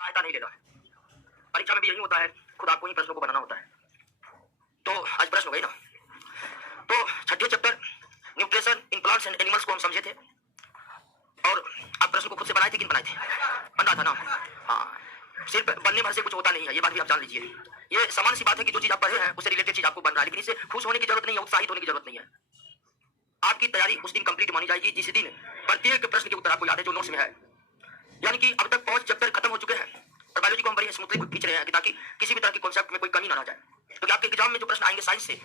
सहायता नहीं लेना है। परीक्षा में भी यही होता है, खुद आपको ही प्रश्नों को बनाना होता है। तो आज प्रश्न हो गई ना। तो छठे chapter nutrition in plants and animals को हम समझे थे, और आप प्रश्न को खुद से बनाए थे कि बनाए थे? बन रहा था ना। हाँ, सिर्फ बनने भर से कुछ होता नहीं है, ये बात भी आप जान लीजिए। ये सामान्य सी बात है कि जो चीज आप पढ़े हैं उससे रिलेटेड चीज आपको बन रहा है, लेकिन इससे खुश होने की जरूरत नहीं है, उत्साहित होने की जरूरत नहीं है। आपकी तैयारी उस दिन कंप्लीट मानी जाएगी जिस दिन प्रत्येक प्रश्न के उत्तर आपको याद है जो नोट्स में है। यानी कि अब तक 5 चैप्टर खत्म हो चुके हैं और बायोलॉजी को हम बड़ी स्मूथली खींच रहे हैं कि ताकि किसी भी तरह की कॉन्सेप्ट में कोई कमी ना रह जाए। तो आपके एग्जाम में जो प्रश्न आएंगे साइंस से,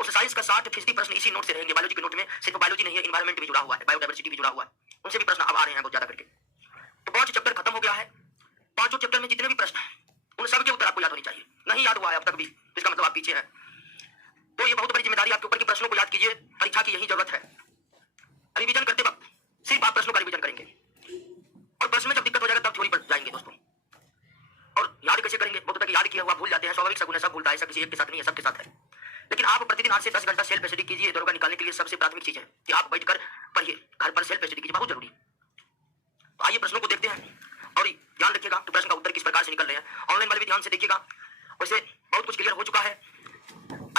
उस साइंस का 60% प्रश्न इसी नोट से रहेंगे। बायोलॉजी के नोट में सिर्फ बायोलॉजी नहीं है, इन्वायरमेंट भी जुड़ा हुआ है, बायोडाइवर्सिटी भी जुड़ा हुआ है, उनसे भी प्रश्न अब आ रहे हैं बहुत ज्यादा करके। तो 5 चैप्टर खत्म हो गया है। 5 चैप्टर में जितने भी प्रश्न हैं उन सब के उत्तर आपको याद होनी चाहिए। नहीं याद हुआ है अब तक भी, इसका मतलब आप पीछे हैं। तो ये बहुत बड़ी जिम्मेदारी आपके ऊपर कि प्रश्नों को याद कीजिए, परीक्षा की यही जरूरत है। रिवीजन करते वक्त सिर्फ आप प्रश्नों का रिवीजन करेंगे, और प्रश्न में जब दिक्कत हो जाएगा तब थ्योरी पर जाएंगे दोस्तों। और याद कैसे करेंगे? बहुत तक याद किया हुआ भूल जाते हैं, स्वाभाविक सगुण है, सब भूलता है, ऐसा किसी एक के साथ नहीं है, सबके साथ है। लेकिन आप प्रतिदिन 8 से 10 घंटा सेल्फ स्टडी कीजिए। दरोगा निकालने के लिए सबसे प्राथमिक चीज है कि आप बैठकर पढ़िए, घर पर सेल्फ स्टडी कीजिए, बहुत जरूरी। तो आइए प्रश्नों को देखते हैं और ध्यान रखिएगा कि प्रश्न का उत्तर किस प्रकार से निकल रहे हैं। ऑनलाइन वाले भी ध्यान से देखिएगा। वैसे बहुत कुछ क्लियर हो चुका है।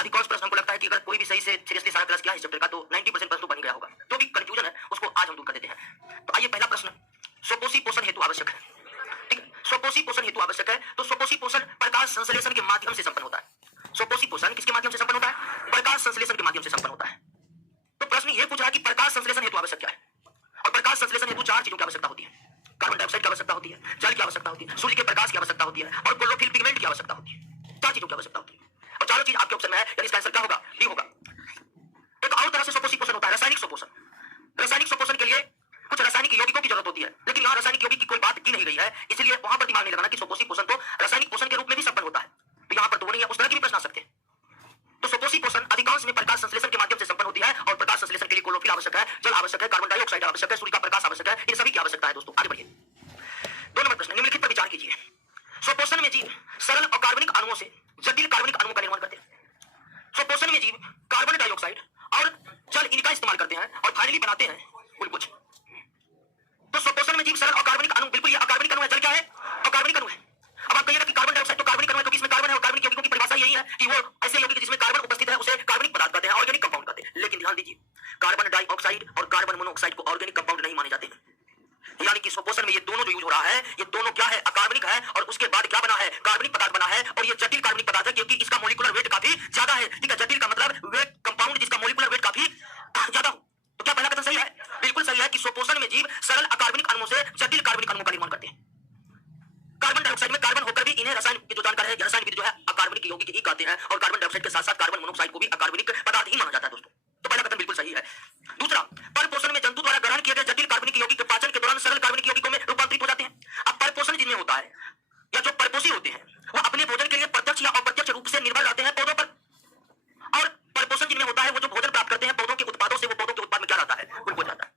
अधिकांश प्रश्न हमको लगता है कि अगर कोई भी सही से सीरियसली सारा क्लास किया है इस चैप्टर का तो 90% प्रश्न तो बन गया होगा। जो भी कंफ्यूजन है उसको आज हम दूर कर देते हैं। तो आइए पहला प्रश्न, स्वपोषी पोषण हेतु आवश्यक है। ठीक है, स्वपोषी पोषण हेतु आवश्यक है। तो स्वपोषी पोषण प्रकाश संश्लेषण के माध्यम से संपन्न होता है। स्वपोषी पोषण किसके माध्यम से संपन्न होता है? प्रकाश संश्लेषण के माध्यम से संपन्न होता है। तो प्रश्न ये पूछ रहा है कि प्रकाश संश्लेषण हेतु आवश्यक क्या है? और प्रकाश संश्लेषण हेतु 4 चीजों की आवश्यकता होती है। कार्बन डाइऑक्साइड की आवश्यकता होती है, जल की आवश्यकता होती है, सूर्य के प्रकाश की आवश्यकता होती है, और क्लोरोफिल पिगमेंट की आवश्यकता होती है। 4 चीजों की आवश्यकता होती है और चारों चीज आपके ऑप्शन में है, यानी इसका आंसर क्या होगा? डी होगा। एक और तरह से स्वपोषी पोषण होता है, रासायनिक स्वपोषण। रासायनिक स्वपोषण के लिए कुछ रासायनिक यौगिकों की जरूरत होती है, लेकिन यहाँ रासायनिक यौगिक की कोई बात की नहीं गई है, इसलिए वहां पर दिमाग नहीं लगाना कि स्वपोषी पोषण तो रासायनिक पोषण के रूप में भी संपन्न होता है। तो यहाँ पर तो वो नहीं है, उस तरह के भी प्रश्न आ सकते हैं। तो स्वपोषी पोषण अधिकांश में प्रकाश संश्लेषण के माध्यम से संपन्न होती है, और प्रकाश संश्लेषण के लिए क्लोरोफिल आवश्यक है, जल आवश्यक है, कार्बन डाइऑक्साइड आवश्यक है, सूर्य का प्रकाश आवश्यक है, इन सभी की आवश्यकता है दोस्तों। आगे बढ़िए। 2 नंबर प्रश्न, निम्नलिखित पर विचार कीजिए। स्वपोषण में जीव सरल और कार्बनिक अणुओं से जटिल कार्बनिक अणुओं का निर्माण करते हैं। स्वपोषण में जीव कार्बन डाइऑक्साइड और जल इनका इस्तेमाल करते हैं और फाइनली बनाते हैं ग्लूकोज। तो स्वपोषण में जीव सरल और कार्बनिक अणु, बिल्कुल ये अकार्बनिक अणु है, जल क्या है? अकार्बनिक अणु है। अब आप कहिएगा कि कार्बन डाइऑक्साइड तो कार्बनिक अणु है क्योंकि इसमें कार्बन है, और कार्बनिक यौगिकों की परिभाषा यही है कि वो ऐसे यौगिक जिसमें कार्बन उपस्थित है उसे कार्बनिक पदार्थ कहते हैं, ऑर्गेनिक कंपाउंड कहते हैं। लेकिन ध्यान दीजिए, कार्बन डाइऑक्साइड और कार्बन मोनोऑक्साइड को ऑर्गेनिक कंपाउंड नहीं माने जाते हैं। यानी कि स्वपोषण में ये दोनों जो यूज हो रहा है, ये दोनों क्या है? अकार्बनिक है, और उसके बाद क्या बना है? कार्बनिक पदार्थ बना है, और ये जटिल कार्बनिक पदार्थ है क्योंकि इसका मॉलिक्यूलर वेट काफी ज्यादा है। ठीक है, जटिल का मतलब वेट कंपाउंड जिसका मॉलिक्यूलर वेट काफी ज्यादा हो। तो क्या पहला कथन सही है? बिल्कुल सही है कि स्वपोषण में जीव सरल अकार्बनिक अणुओं से जटिल कार्बनिक अणुओं का निर्माण करते हैं। कार्बन डाइऑक्साइड में कार्बन होकर भी इन्हें रसायन की जो जानकार है, रसायनविद जो है अकार्बनिक यौगिक ही कहते हैं, और कार्बन डाइऑक्साइड के साथ साथ कार्बन मोनोऑक्साइड को भी अकार्बनिक पदार्थ ही माना जाता है दोस्तों। तो पहला कथन बिल्कुल सही है। दूसरा, परपोषण में जंतु द्वारा ग्रहण किए गए जटिल कार्बनिक यौगिक पाचन के दौरान सरल कार्बनिक यौगिकों में रूपांतरित हो जाते हैं। अब परपोषण जिनमें होता है या जो परपोषी होते हैं वो अपने भोजन के लिए प्रत्यक्ष या अप्रत्यक्ष रूप से निर्भर रहते हैं पौधों पर, और परपोषण जिनमें होता है वो जो भोजन प्राप्त करते हैं पौधों के उत्पादों से, वो पौधों के उत्पाद में क्या रहता है? ग्लूकोज रहता है।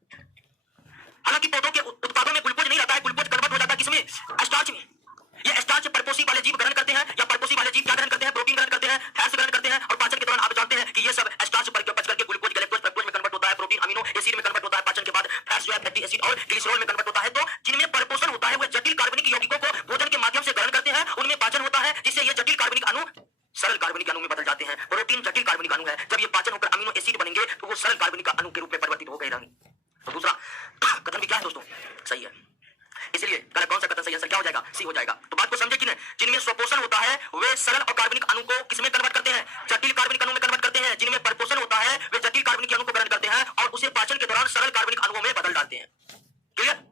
हालांकि पौधों के उत्पादों में ग्लूकोज नहीं रहता है, ग्लूकोज कन्वर्ट हो जाता है किसमें? स्टार्च में। ये स्टार्च परपोषी वाले जीव ग्रहण करते हैं, या परपोषी वाले जीव क्या ग्रहण करते हैं? प्रोटीन ग्रहण करते हैं, फैट्स ग्रहण करते हैं, और पाचन के दौरान आप जानते हैं कि ये सब स्टार्च पर पच करके ग्लूकोज गैलेक्टोज फ्रक्टोज में कन्वर्ट होता है, प्रोटीन अमीनो एसिड में कन्वर्ट होता है, पाचन के बाद फैट्स जो है फैटी एसिड और ग्लिसरॉल में कन्वर्ट होता है। तो जिनमें परपोषण होता है वो जटिल कार्बनिक यौगिकों को भोजन के माध्यम से ग्रहण करते हैं, उनमें पाचन होता है जिससे ये जटिल कार्बनिक अणु सरल कार्बनिक अणु में बदल जाते हैं। प्रोटीन जटिल कार्बनिक अणु है, जब ये पाचन होकर अमीनो एसिड बनेंगे तो वो सरल कार्बनिक अणु के रूप में परिवर्तित हो गए रहेंगे। तो दूसरा कथन भी क्या है दोस्तों? सही है। इसलिए कौन सा कथन सही आंसर क्या हो जाएगा? सी हो जाएगा। तो बात को समझे कि नहीं? जिनमें स्वपोषण होता है वे सरल और कार्बनिक अणु को किसमें कन्वर्ट करते हैं? जटिल कार्बनिक अणु में कन्वर्ट करते हैं। जिनमें परपोषण होता है वे जटिल कार्बनिक अणु को ग्रहण करते हैं और उसे पाचन के दौरान सरल कार्बनिक अणुओं में बदल डालते हैं। क्लियर?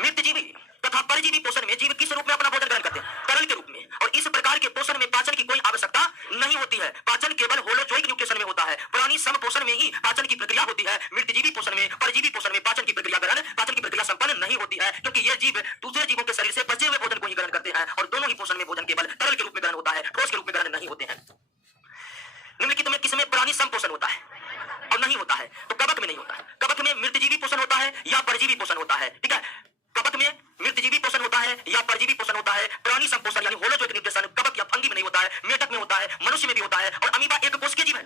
मृतजीवी तथा परजीवी पोषण में जीव किस रूप में अपना भोजन ग्रहण करते हैं? तरल के रूप में। और इस प्रकार के पोषण में पाचन की कोई आवश्यकता नहीं होती है, पाचन केवल होलोजोइक न्यूट्रिशन में होता है। प्राणी समपोषण में ही पाचन की प्रक्रिया होती है। मृतजीवी पोषण में, परजीवी पोषण में पाचन की प्रक्रिया संपन्न नहीं होती है, क्योंकि ये जीव दूसरे जीवों के शरीर से बचे हुए भोजन को ही ग्रहण करते हैं, और दोनों ही पोषण में भोजन केवल तरल के रूप में ग्रहण होता है, ठोस के रूप में ग्रहण नहीं होते हैं। निम्नलिखित में किसमें प्राणी समपोषण होता है और नहीं होता है? तो कवक में नहीं होता है। कवक में मृतजीवी पोषण होता है या परजीवी पोषण होता है? ठीक है, कवक में मृतजीवी पोषण होता है या परजीवी पोषण होता है। प्राणी संपोषण यानी होलोजोइक न्यूट्रिशन कवक या फंगी में नहीं होता है, मेढक में होता है, मनुष्य में भी होता है, और अमीबा एक कोशिकीय जीव है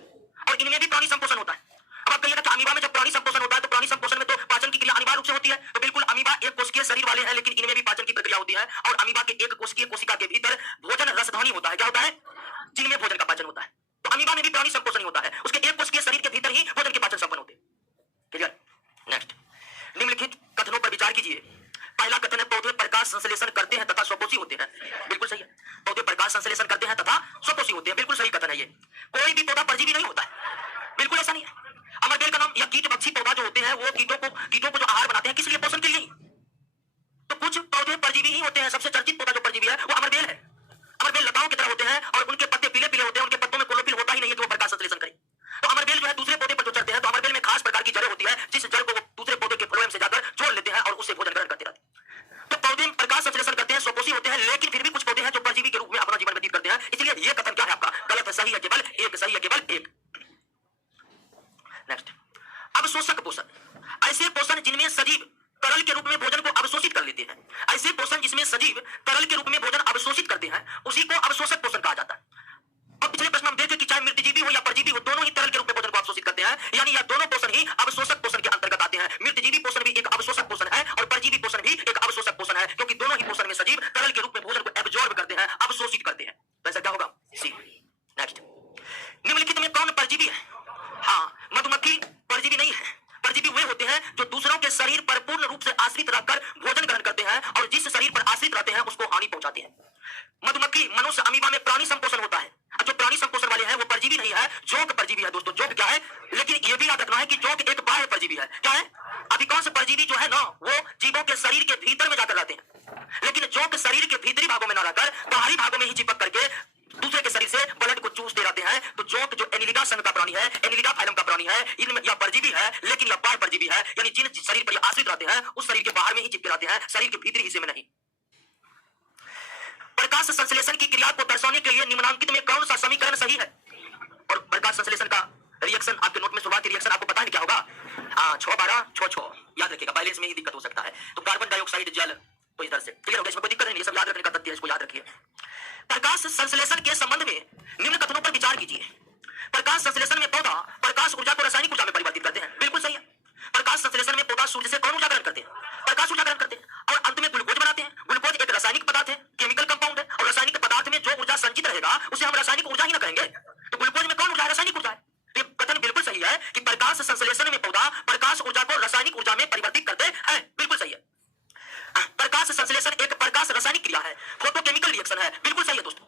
और इनमें भी प्राणी संपोषण होता है। अब आप कहिएगा कि अमीबा में जब प्राणी संपोषण होता है तो प्राणी संपोषण में तो पाचन की क्रिया अनिवार्य रूप से होती है। तो बिल्कुल, अमीबा एक कोशिकीय शरीर वाले हैं, लेकिन इनमें भी पाचन की प्रक्रिया होती है, और अमीबा के एक कोशिकीय कोशिका के भीतर भोजन रसधानी होता है। क्या होता है? जिनमें भोजन का पाचन होता है। तो अमीबा में भी प्राणी संपोषण होता है, उसके एक कोशिकीय शरीर के भीतर ही भोजन के पाचन संपन्न होते हैं। क्लियर? नेक्स्ट, निम्नलिखित कथनों पर विचार कीजिए। पहला कथन है पौधे प्रकाश संश्लेषण करते हैं तथा स्वपोषी होते हैं। बिल्कुल सही है, पौधे प्रकाश संश्लेषण करते हैं तथा स्वपोषी होते हैं। बिल्कुल सही कथन है ये। कोई भी पौधा परजीवी नहीं होता है, बिल्कुल ऐसा नहीं है। अमरबेल का नाम या कीट पक्षी पौधा जो होते हैं वो कीटों को जो आहार बनाते हैं, किस लिए? पोषण के लिए ही। तो कुछ पौधे परजीवी ही होते हैं। सबसे चर्चित पौधा जो परजीवी है वो अमरबेल है। अमरबेल लताओं की तरह होते हैं और उनके पत्ते पीले पीले होते हैं, उनके पत्तों में क्लोरोफिल होता ही नहीं है कि वो प्रकाश संश्लेषण करे। तो अमरबेल जो है दूसरे पौधे पर जो चढ़ते हैं तो अमरबेल में खास प्रकार की जड़ें होती है, जिस जड़ को वो दूसरे पौधे के फ्लोएम से जाकर जोड़ लेते हैं और उससे भोजन ग्रहण करते रहते हैं। तो पौधे प्रकाश संश्लेषण करते हैं, स्वपोषी होते हैं, लेकिन फिर भी कुछ पौधे हैं जो परजीवी के रूप में अपना जीवन व्यतीत करते हैं। इसलिए ये कथन क्या है आपका? गलत है। सही है केवल एक, सही है केवल एक। नेक्स्ट, अवशोषक पोषण। ऐसे पोषण जिनमें सजीव तरल के रूप में भोजन को अवशोषित कर लेते हैं। ऐसे पोषण जिसमें सजीव तरल के रूप में भोजन अवशोषित करते हैं उसी को अवशोषक पोषण कहा जाता है। अब पिछले प्रश्न हम देखे कि चाहे मृतजीवी हो या परजीवी हो, दोनों ही तरल के रूप में भोजन को अवशोषित करते हैं, यानी यह दोनों पोषण ही अवशोषक पोषण के अंतर्गत आते हैं। मृतजीवी पोषण भी एक अवशोषक पोषण है और परजीवी पोषण भी एक अवशोषक पोषण है, क्योंकि दोनों ही पोषण में सजीव तरल के रूप में भोजन को एब्जॉर्ब करते हैं, अवशोषित करते हैं। तो ऐसा क्या होगा? सी। नेक्स्ट, निम्नलिखित में कौन परजीवी है? हाँ, मधुमक्खी परजीवी नहीं है। परजीवी वे होते हैं जो दूसरों के शरीर पर पूर्ण रूप से आश्रित रहकर भोजन ग्रहण करते हैं और जिस शरीर पर आश्रित रहते हैं उसको हानि पहुंचाते हैं। मधुमक्खी, मनुष्य, अमीबा में प्राणी संपोषण होता है। जो प्राणी संपोषण वाले हैं वो परजीवी नहीं है, जोंक परजीवी है। दोस्तों जोंक क्या है? लेकिन ये भी याद रखना है कि जोंक एक बाह्य परजीवी है। क्या है? अधिकांश परजीवी जो है ना वो जीवों के शरीर के भीतर में जाकर रहते हैं, लेकिन जोंक शरीर के भीतरी भागों में न रहकर बाहरी भागों में ही चिपक करके दूसरे के शरीर से ब्लड को चूसते रहते हैं। तो जोंक जो एनिलिडा संघ का प्राणी है, एनिलिडा फाइलम का प्राणी है, इनमें यह परजीवी है, लेकिन यह बाह्य परजीवी है, यानी जिन शरीर पर यह आश्रित रहते हैं उस शरीर के बाहर में ही चिपके रहते हैं, शरीर के भीतरी हिस्से में नहीं। प्रकाश संश्लेषण की क्रिया को दर्शाने के लिए निम्नलिखित में कौन सा समीकरण सही है? और प्रकाश संश्लेषण का रिएक्शन आपके नोट में शुरुआती रिएक्शन आपको पता है क्या होगा? 6-12-6-6 याद रखिएगा, बैलेंस में ही दिक्कत हो सकता है। तो कार्बन डाइऑक्साइड जल तो इधर से क्लियर हो गया, इसमें कोई दिक्कत नहीं, सब याद रखने का तथ्य है, इसको याद रखिए। प्रकाश संश्लेषण के संबंध में निम्न कथनों पर विचार कीजिए। प्रकाश संश्लेषण में पौधा प्रकाश ऊर्जा को रासायनिक ऊर्जा में परिवर्तित करते हैं। बिल्कुल सही है। प्रकाश संश्लेषण में पौधा सूर्य से कौन ऊर्जा ग्रहण करते हैं? प्रकाश ऊर्जा ग्रहण करते हैं और अंत में ग्लूकोज बनाते हैं। ग्लूकोज एक रासायनिक पदार्थ है, केमिकल कंपाउंड है, और रासायनिक पदार्थ में जो ऊर्जा संचित रहेगा उसे हम रासायनिक ऊर्जा ही ना कहेंगे। तो ग्लूकोज में कौन ऊर्जा है? रासायनिक ऊर्जा है। तो कथन बिल्कुल सही है कि प्रकाश संश्लेषण में पौधा प्रकाश ऊर्जा को रासायनिक ऊर्जा में परिवर्तित करते हैं। बिल्कुल सही है। प्रकाश संश्लेषण एक प्रकाश रासायनिक क्रिया है, फोटोकेमिकल रिएक्शन है। बिल्कुल सही है दोस्तों।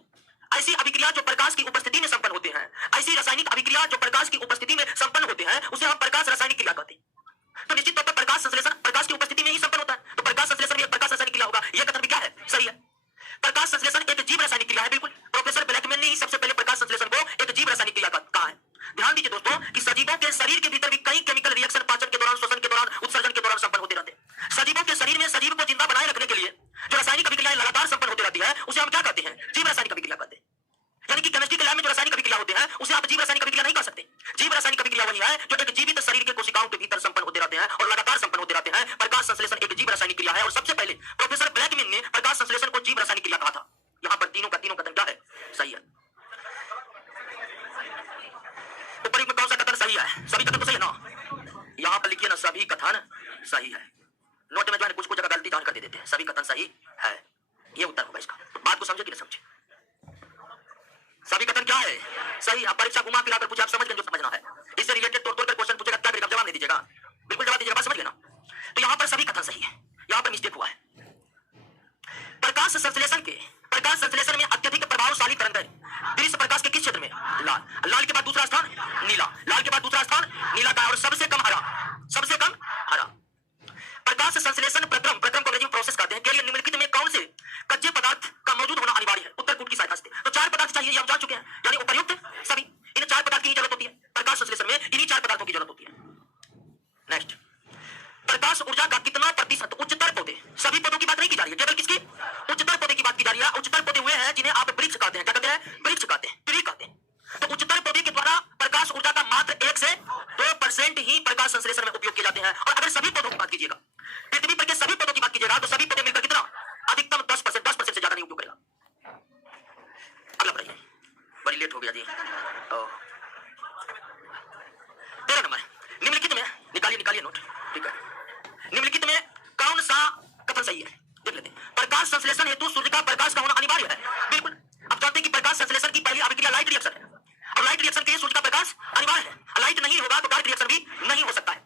ऐसी अभिक्रिया जो प्रकाश की उपस्थिति में संपन्न होते हैं, ऐसी रासायनिक अभिक्रिया जो प्रकाश की उपस्थिति में संपन्न होते हैं उसे हम प्रकाश रासायनिक क्रिया कहते हैं। तो निश्चित तौर पर प्रकाश संश्लेषण प्रकाश की उपस्थिति में ही संपन्न होता है, तो प्रकाश संश्लेषण भी एक प्रकाश रासायनिक क्रिया होगा। यह कथन भी क्या है? सही है। प्रकाश संश्लेषण एक जीव रासायनिक क्रिया है। बिल्कुल, प्रोफेसर ब्लैकमैन ने ही सबसे पहले प्रकाश संश्लेषण को एक जीव रासायनिक क्रिया कहा है। ध्यान दीजिए दोस्तों कि सजीवों के शरीर के भीतर भी कई केमिकल रिएक्शन पाचन के दौरान, श्वसन के दौरान, उत्सर्जन के दौरान संपन्न होते रहते हैं। सजीवों के शरीर में सजीव को जिंदा बनाए रखने के लिए जो रासायनिक अभिक्रियाएं लगातार संपन्न होती रहती है उसे हम क्या कहते हैं? जीव रासायनिक अभिक्रिया कहते हैं। यानी कि केमिस्ट्री के लैब में जो रासायनिक अभिक्रिया होते हैं उसे आप जीव रासायनिक अभिक्रिया नहीं कह सकते। जीव रासायनिक अभिक्रिया वही है जो एक जीवित शरीर के कोशिकाओं के भीतर संपन्न होते रहते हैं और लगातार संपन्न होते रहते हैं। प्रकाश संश्लेषण एक जीव रासायनिक क्रिया है और सबसे पहले प्रोफेसर ब्लैकमैन ने प्रकाश संश्लेषण को जीव रासायनिक क्रिया कहा था। यहाँ पर तीनों का तीनों कथन क्या है? सही है। ऊपर में कौन सा कथन सही है? सभी कथन तो सही है ना? यहाँ पर लिखिए ना, सभी कथन सही है। नोट में जो है कुछ कुछ जगह गलती जान कर दे देते हैं। सभी कथन सही है, ये उत्तर होगा इसका। तो बात को समझे कि नहीं समझे? सभी कथन क्या है? सही। आप परीक्षा घुमा फिरा कर पूछे, आप समझ गए जो समझना है। इससे रिलेटेड तौर कर क्वेश्चन पूछेगा, क्या करेगा? जवाब नहीं दीजिएगा, बिल्कुल जवाब दीजिएगा। समझ गए ना? तो यहाँ पर सभी कथन सही है, यहाँ पर मिस्टेक हुआ है। प्रकाश संश्लेषण में अत्यधिक प्रभावशाली तरंग है। दृश्य प्रकाश के किस क्षेत्र में? लाल। लाल के बाद दूसरा स्थान नीला। लाल के बाद दूसरा स्थान नीला का, और सबसे कम हरा। सबसे कम हरा। प्रकाश संश्लेषण प्रक्रम को अंग्रेजी में प्रोसेस कहते हैं के लिए निम्नलिखित में कौन से कच्चे पदार्थ का मौजूद होना अनिवार्य है? उत्तर कूट की सहायता से। तो 4 पदार्थ चाहिए, हम जान चुके हैं, यानी उपर्युक्त सभी। इन 4 पदार्थ की जरूरत होती है प्रकाश संश्लेषण में, इन्हीं 4 पदार्थों की जरूरत होती है। नेक्स्ट, प्रकाश ऊर्जा का कितना प्रतिशत उच्चतर पौधे? सभी पौधों की बात नहीं की जा रही है, केवल किसकी? उच्चतर पौधे की बात की जा रही है। उच्चतर पौधे हुए हैं जिन्हें आप वृक्ष कहते हैं। क्या कहते हैं? वृक्ष कहते हैं, ट्री कहते हैं। तो उच्चतर पौधे के द्वारा प्रकाश ऊर्जा का मात्र 1 से 2% ही प्रकाश संश्लेषण में उपयोग किए जाते हैं। और अगर सभी पौधों की बात कीजिएगा, पृथ्वी पर के सभी पौधों की बात कीजिएगा, तो सभी पौधे मिलकर कितना? अधिकतम 10% से ज्यादा नहीं उपयोग करेगा। अगला पढ़िए, बड़ी लेट हो गया जी। 13 नंबर, निम्नलिखित में निकालिए नोट, ठीक है। निम्नलिखित में कौन सा कथन सही है? देख लेते हैं। प्रकाश संश्लेषण हेतु तो सूर्य का प्रकाश का होना अनिवार्य है। बिल्कुल, अब जानते हैं कि प्रकाश संश्लेषण की पहली अभिक्रिया लाइट रिएक्शन है, और लाइट रिएक्शन के लिए सूर्य का प्रकाश अनिवार्य है। लाइट नहीं होगा तो डार्क रिएक्शन भी नहीं हो सकता है,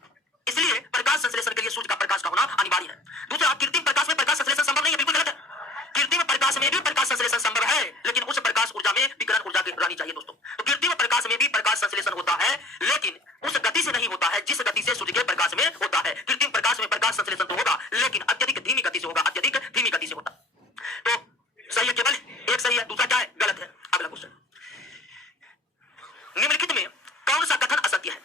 इसलिए प्रकाश संश्लेषण के लिए सूर्य का प्रकाश का होना अनिवार्य है। दूसरा, कृत्रिम प्रकाश में प्रकाश संश्लेषण संभव नहीं है, बिल्कुल गलत है। कृत्रिम प्रकाश में भी प्रकाश संश्लेषण संभव है, लेकिन उस प्रकाश ऊर्जा में विकिरण ऊर्जा की रहनी चाहिए दोस्तों। तो कृत्रिम प्रकाश में भी प्रकाश संश्लेषण होता है, लेकिन उस गति से नहीं होता है जिस गति से सूर्य के प्रकाश में होता है। कृत्रिम प्रकाश में प्रकाश संश्लेषण तो होगा, लेकिन अत्यधिक धीमी गति से होगा, अत्यधिक धीमी गति से होता। तो सही है, केवल एक सही है, दूसरा क्या है? गलत है। अगला क्वेश्चन, निम्नलिखित में कौन सा कथन असत्य है?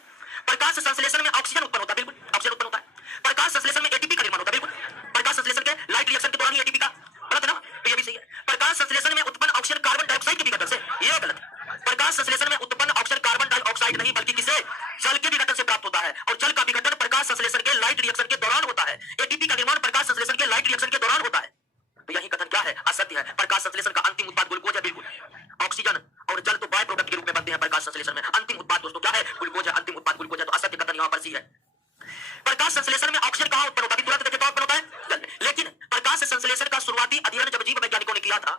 प्रकाश संश्लेषण में ऑक्सीजन उत्पन्न होता है, बिल्कुल ऑक्सीजन उत्पन्न होता है। प्रकाश संश्लेषण में एटीपी का निर्माण होता है, बिल्कुल। प्रकाश संश्लेषण के लाइट रिएक्शन के दौरान ही एटीपी का, गलत है ना? तो ये भी सही है। प्रकाश संश्लेषण में उत्पन्न ऑक्सीजन कार्बन डाइऑक्साइड के विघटन से, ये गलत है। प्रकाश संश्लेषण में उत्पन्न ऑक्सीजन कार्बन डाइऑक्साइड नहीं बल्कि किसे? जल के विघटन से प्राप्त होता है, और जल का विघटन प्रकाश संश्लेषण के लाइट रिएक्शन के दौरान होता है। एटीपी का निर्माण प्रकाश संश्लेषण के लाइट रिएक्शन के दौरान होता है। तो यही कथन क्या है? असत्य है। प्रकाश संश्लेषण का अंतिम उत्पाद ग्लूकोज है, बिल्कुल। ऑक्सीजन और जल तो बाय प्रोडक्ट के रूप में बनते हैं प्रकाश संश्लेषण में। अंतिम उत्पाद दोस्तों क्या है? ग्लूकोज है। अंतिम उत्पाद ग्लूकोज है, तो असत्य कथन यहां पर सी है। प्रकाश संश्लेषण में ऑक्सीजन कहां उत्पन्न होता है? तुरंत देखिए कहां उत्पन्न होता है? जल में। लेकिन प्रकाश संश्लेषण का शुरुआती अध्ययन जब जीव वैज्ञानिकों ने किया था,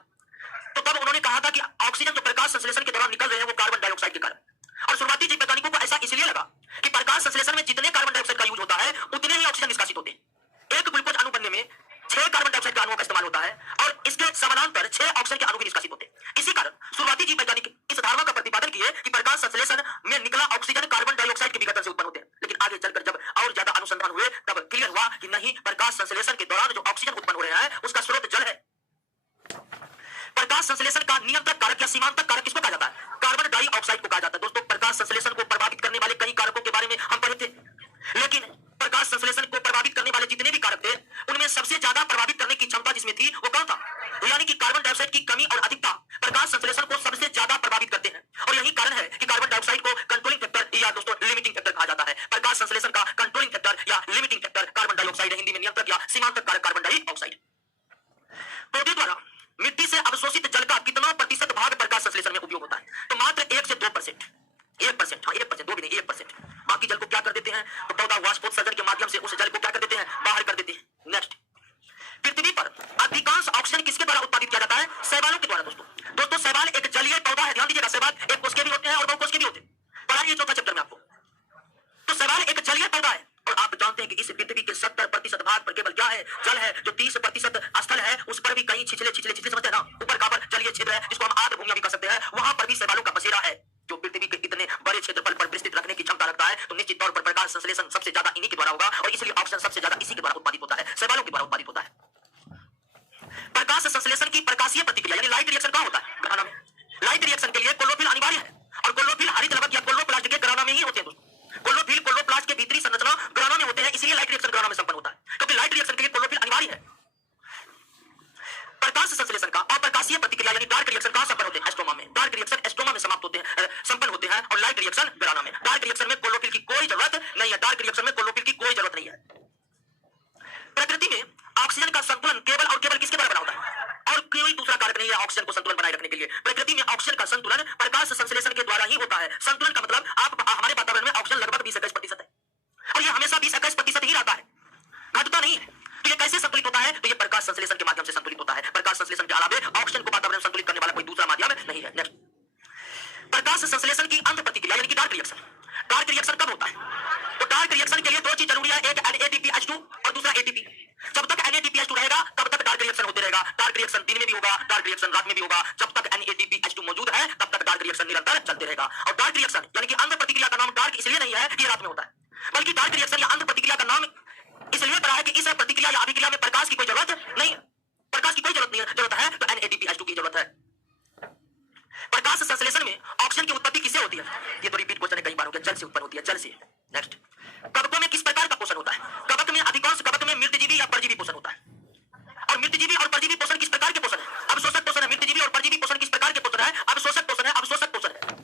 तो तब उन्होंने कहा था कि ऑक्सीजन जो प्रकाश संश्लेषण के दौरान निकल रहे हैं वो कार्बन डाइऑक्साइड के कारण। और शुरुआती जीव वैज्ञानिकों को ऐसा इसलिए लगा कि प्रकाश संश्लेषण में जितने कार्बन डाइऑक्साइड का यूज होता है उतने ही ऑक्सीजन निष्कासित होते हैं। एक ग्लूकोज अणु बनने में 6 कार्बन डाइऑक्साइड के अणुओं का इस्तेमाल होता है, और इसके समानांतर 6 ऑक्सीजन के अणु भी निष्कासित होते हैं। इसी कारण शुरुआती जीव वैज्ञानिक इस धारणा का प्रतिपादन किए कि प्रकाश संश्लेषण में निकला ऑक्सीजन कार्बन डाइऑक्साइड के विघटन से उत्पन्न होते हैं। लेकिन आगे चलकर जब और ज्यादा अनुसंधान हुए तब क्लियर हुआ कि नहीं, प्रकाश संश्लेषण के दौरान जो ऑक्सीजन उत्पन्न हो रहे हैं उसका स्रोत जल है। प्रकाश संश्लेषण का नियंत्रक कारक या सीमांतक कारक किसको कहा जाता है? कार्बन डाइऑक्साइड को कहा जाता है। दोस्तों, प्रकाश संश्लेषण को प्रभावित करने वाले कई कारकों के बारे में हम पढ़े थे, लेकिन प्रकाश संश्लेषण को प्रभावित करने वाले जितने भी कारक थे उनमें सबसे ज्यादा प्रभावित करने की क्षमता जिसमें थी वो कौन था? यानी कि कार्बन डाइऑक्साइड की कमी और अधिकता प्रकाश संश्लेषण को सबसे ज्यादा प्रभावित करते हैं। और यही कारण है कि कार्बन डाइऑक्साइड को कंट्रोलिंग फैक्टर या दोस्तों लिमिटिंग फैक्टर कहा जाता है। प्रकाश संश्लेषण का कंट्रोलिंग फैक्टर या limiting factor carbon dioxide, Hindi में नियंत्रक या सीमांतक कारक कार्बन डाइऑक्साइड। पौधे द्वारा मिट्टी से अवशोषित जल का कितना प्रतिशत भाग प्रकाश संश्लेषण में उपयोग होता है? तो मात्र 1 से 2%। 1%, हाँ 1%, 2 भी नहीं 1%। बाकी जल को क्या कर देते हैं? तो पौधा वाष्पोत्सर्जन के माध्यम से उस जल को क्या कर देते हैं? बाहर कर देते हैं। नेक्स्ट, पृथ्वी पर अधिकांश ऑक्सीजन किसके द्वारा उत्पादित किया जाता है? शैवालों के द्वारा। दोस्तों शैवाल एक जलीय पौधा है, ध्यान दीजिएगा। शैवाल एक कोशिकीय भी होते हैं और बहुकोशिकीय भी होते हैं, पढ़ाइए चौथा चैप्टर में आपको। तो शैवाल एक जलीय पौधा है, और आप जानते हैं कि इस पृथ्वी के 70% भाग पर केवल क्या है? जल है। जो 30% स्थल है उस पर भी कहीं छिछले समझते हैं ना, ऊपर का पर जलीय क्षेत्र है जिसको हम आर्द्र भूमियां भी कह सकते हैं, वहां पर भी शैवालों का बसेरा है जो पृथ्वी के इतने बड़े क्षेत्रफल पर विस्तृत रखने की क्षमता रखता है। तो निश्चित तौर पर प्रकाश संश्लेषण सबसे ज्यादा इन्हीं के द्वारा होगा, और इसलिए ऑक्सीजन सबसे ज्यादा इसी के द्वारा उत्पादित होता है, शैवालों के द्वारा उत्पादित होता है। प्रकाश संश्लेषण की प्रकाशीय प्रतिक्रिया यानी लाइट रिएक्शन कहां होता है? ग्रहण में। लाइट रिएक्शन के लिए क्लोरोफिल अनिवार्य है, और क्लोरोफिल हरित लवक या क्लोरोप्लास्ट के ग्रहण में ही होते हैं दोस्तों। क्लोरोफिल क्लोरोप्लास्ट के भीतरी संरचना ग्रहण में होते हैं, इसलिए लाइट रिएक्शन ग्रहण में संपन्न होता है, क्योंकि लाइट रिएक्शन के लिए क्लोरोफिल अनिवार्य है। प्रकाश संश्लेषण का अप्रकाशीय प्रतिक्रिया यानी डार्क रिएक्शन कहां संपन्न होते हैं? एस्ट्रोमा में। डार्क रिएक्शन एस्ट्रोमा में समाप्त होते हैं, संपन्न होते हैं, और लाइट रिएक्शन ग्रहण में। डार्क रिएक्शन में क्लोरोफिल की कोई जरूरत नहीं है। डार्क रिएक्शन में क्लोरोफिल की कोई जरूरत नहीं है। प्रकृति में ऑक्सीजन का संतुलन केवल और केवल किसके द्वारा बना होता है? और कोई दूसरा कारक नहीं है ऑक्सीजन को संतुलन बनाए रखने के लिए। प्रकृति में ऑक्सीजन का संतुलन प्रकाश संश्लेषण के द्वारा ही होता है। संतुलन का मतलब आप हमारे वातावरण में ऑक्सीजन लगभग 20-21% है, और ये हमेशा 20-21% ही रहता है, घटता नहीं है। तो ये कैसे संतुलित होता है? तो ये प्रकाश संश्लेषण के माध्यम से संतुलित होता है। प्रकाश संश्लेषण के अलावा ऑक्सीजन को वातावरण में संतुलित करने वाला कोई दूसरा माध्यम नहीं है। नेक्स्ट, प्रकाश संश्लेषण की अंत प्रतिक्रिया यानी कि डार्क रिएक्शन। डार्क रिएक्शन कब होता है? तो डार्क रिएक्शन के लिए 2 चीज जरूरी है, एक NADPH2 और दूसरा ATP। जब तक NADPH2 रहेगा तब तक डार्क रिएक्शन होते रहेगा। डार्क रिएक्शन दिन में भी होगा, डार्क रिएक्शन रात में भी होगा। जब तक NADPH2 मौजूद है तब तक डार्क रिएक्शन निरंतर चलते रहेगा। और डार्क रिएक्शन यानी कि अंत प्रतिक्रिया का नाम डार्क इसलिए नहीं है कि रात में होता है, बल्कि डार्क रिएक्शन या अंत प्रतिक्रिया का नाम इसलिए पड़ा है कि इस प्रतिक्रिया या अभिक्रिया में प्रकाश की कोई जरूरत नहीं है। प्रकाश की कोई जरूरत नहीं है, जरूरत है तो NADPH2 की जरूरत है। प्रकाश संश्लेषण में ऑक्सीजन की उत्पत्ति किससे होती है? ये तो रिपीट क्वेश्चन है, कई बार हो गया। जल से उत्पन्न होती है, जल से। नेक्स्ट, कवकों में किस प्रकार का पोषण होता है? कवक में अधिकांश कवक में मृतजीवी या परजीवी पोषण होता है। और मृतजीवी और परजीवी पोषण किस प्रकार के पोषण है? अवशोषक पोषण है। मृतजीवी और परजीवी पोषण किस प्रकार के पोषण है? अवशोषक पोषण है, अवशोषक पोषण है।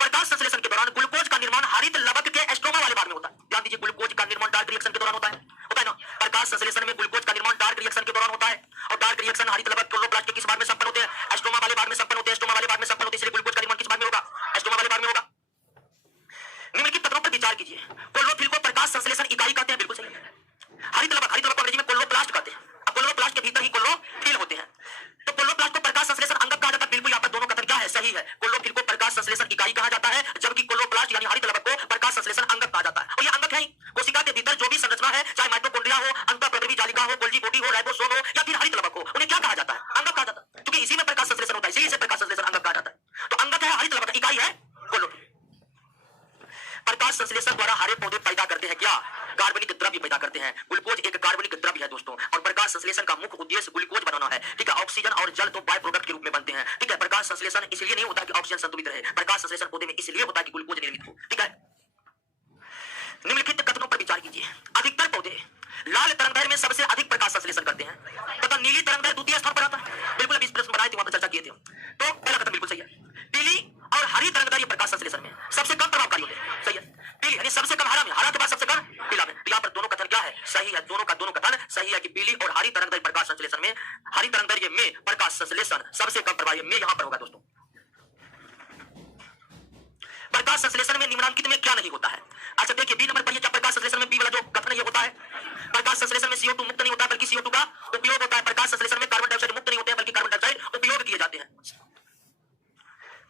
प्रकाश संश्लेषण के दौरान ग्लूकोज का निर्माण हरित लवक के एस्ट्रोमा वाले भाग में होता है। ध्यान दीजिए, ग्लूकोज का निर्माण डार्क रिएक्शन के दौरान होता है ना? प्रकाश संश्लेषण में ग्लूकोज का निर्माण डार्क रिएक्शन के दौरान होता है, और डार्क रिएक्शन हरित लवक क्लोरोप्लास्ट के किस भाग में संपन्न होते हैं? एस्ट्रोमा वाले भाग में संपन्न होते हैं। एस्ट्रोमा वाले भाग में संपन्न होते हैं, इसलिए ग्लूकोज का निर्माण किस भाग में होगा? एस्ट्रोमा वाले भाग में होगा। निम्नलिखित तत्वों पर विचार कीजिए। क्लोरोफिल को प्रकाश संश्लेषण इकाई कहते हैं, बिल्कुल सही है। हरित लवक को अंग्रेजी में क्लोरोप्लास्ट कहते हैं। अब क्लोरोप्लास्ट के भीतर ही क्लोरोफिल ठीक है। ऑक्सीजन और जल तो बाय प्रोडक्ट के रूप में बनते हैं, ठीक है। प्रकाश संश्लेषण इसलिए नहीं होता कि ऑक्सीजन संतुलित रहे, प्रकाश संश्लेषण पौधे में इसलिए होता है कि ग्लूकोज निर्मित हो, ठीक है। निम्नलिखित कथनों पर विचार कीजिए। अधिकतर पौधे लाल तरंगदैर्घ्य में सबसे अधिक प्रकाश संश्लेषण करते हैं तथा नीली तरंगदैर्घ्य द्वितीय स्थान पर आता है। बिल्कुल अभी इस प्रश्न बनाए थे, वहां पर चर्चा किए थे। तो पहला कथन बिल्कुल सही है। पीली और हरी तरंगदैर्घ्य प्रकाश संश्लेषण में सबसे कम प्रभावकारी होते हैं, सही है। पीली यानी सबसे कम हरा में, हरा के बाद सबसे कम पीला में। तो यहाँ पर दोनों कथन क्या है, सही है। दोनों का दोनों कथन सही है कि पीली और हरी तरंगदैर्घ्य प्रकाश संश्लेषण में, हरी तरंगदैर्घ्य में प्रकाश संश्लेषण सबसे कम प्रभावी में यहाँ पर होगा दोस्तों। प्रकाश संश्लेषण में निम्नलिखित में क्या नहीं होता है। अच्छा देखिए बी नंबर पर ये क्या प्रकाश संश्लेषण में बी वाला जो कथन ये होता है, प्रकाश संश्लेषण में CO2 मुक्त नहीं होता है बल्कि CO2 का उपयोग होता है। प्रकाश संश्लेषण में कार्बन डाइऑक्साइड मुक्त नहीं होते हैं बल्कि कार्बन डाइऑक्साइड उपयोग किए जाते हैं।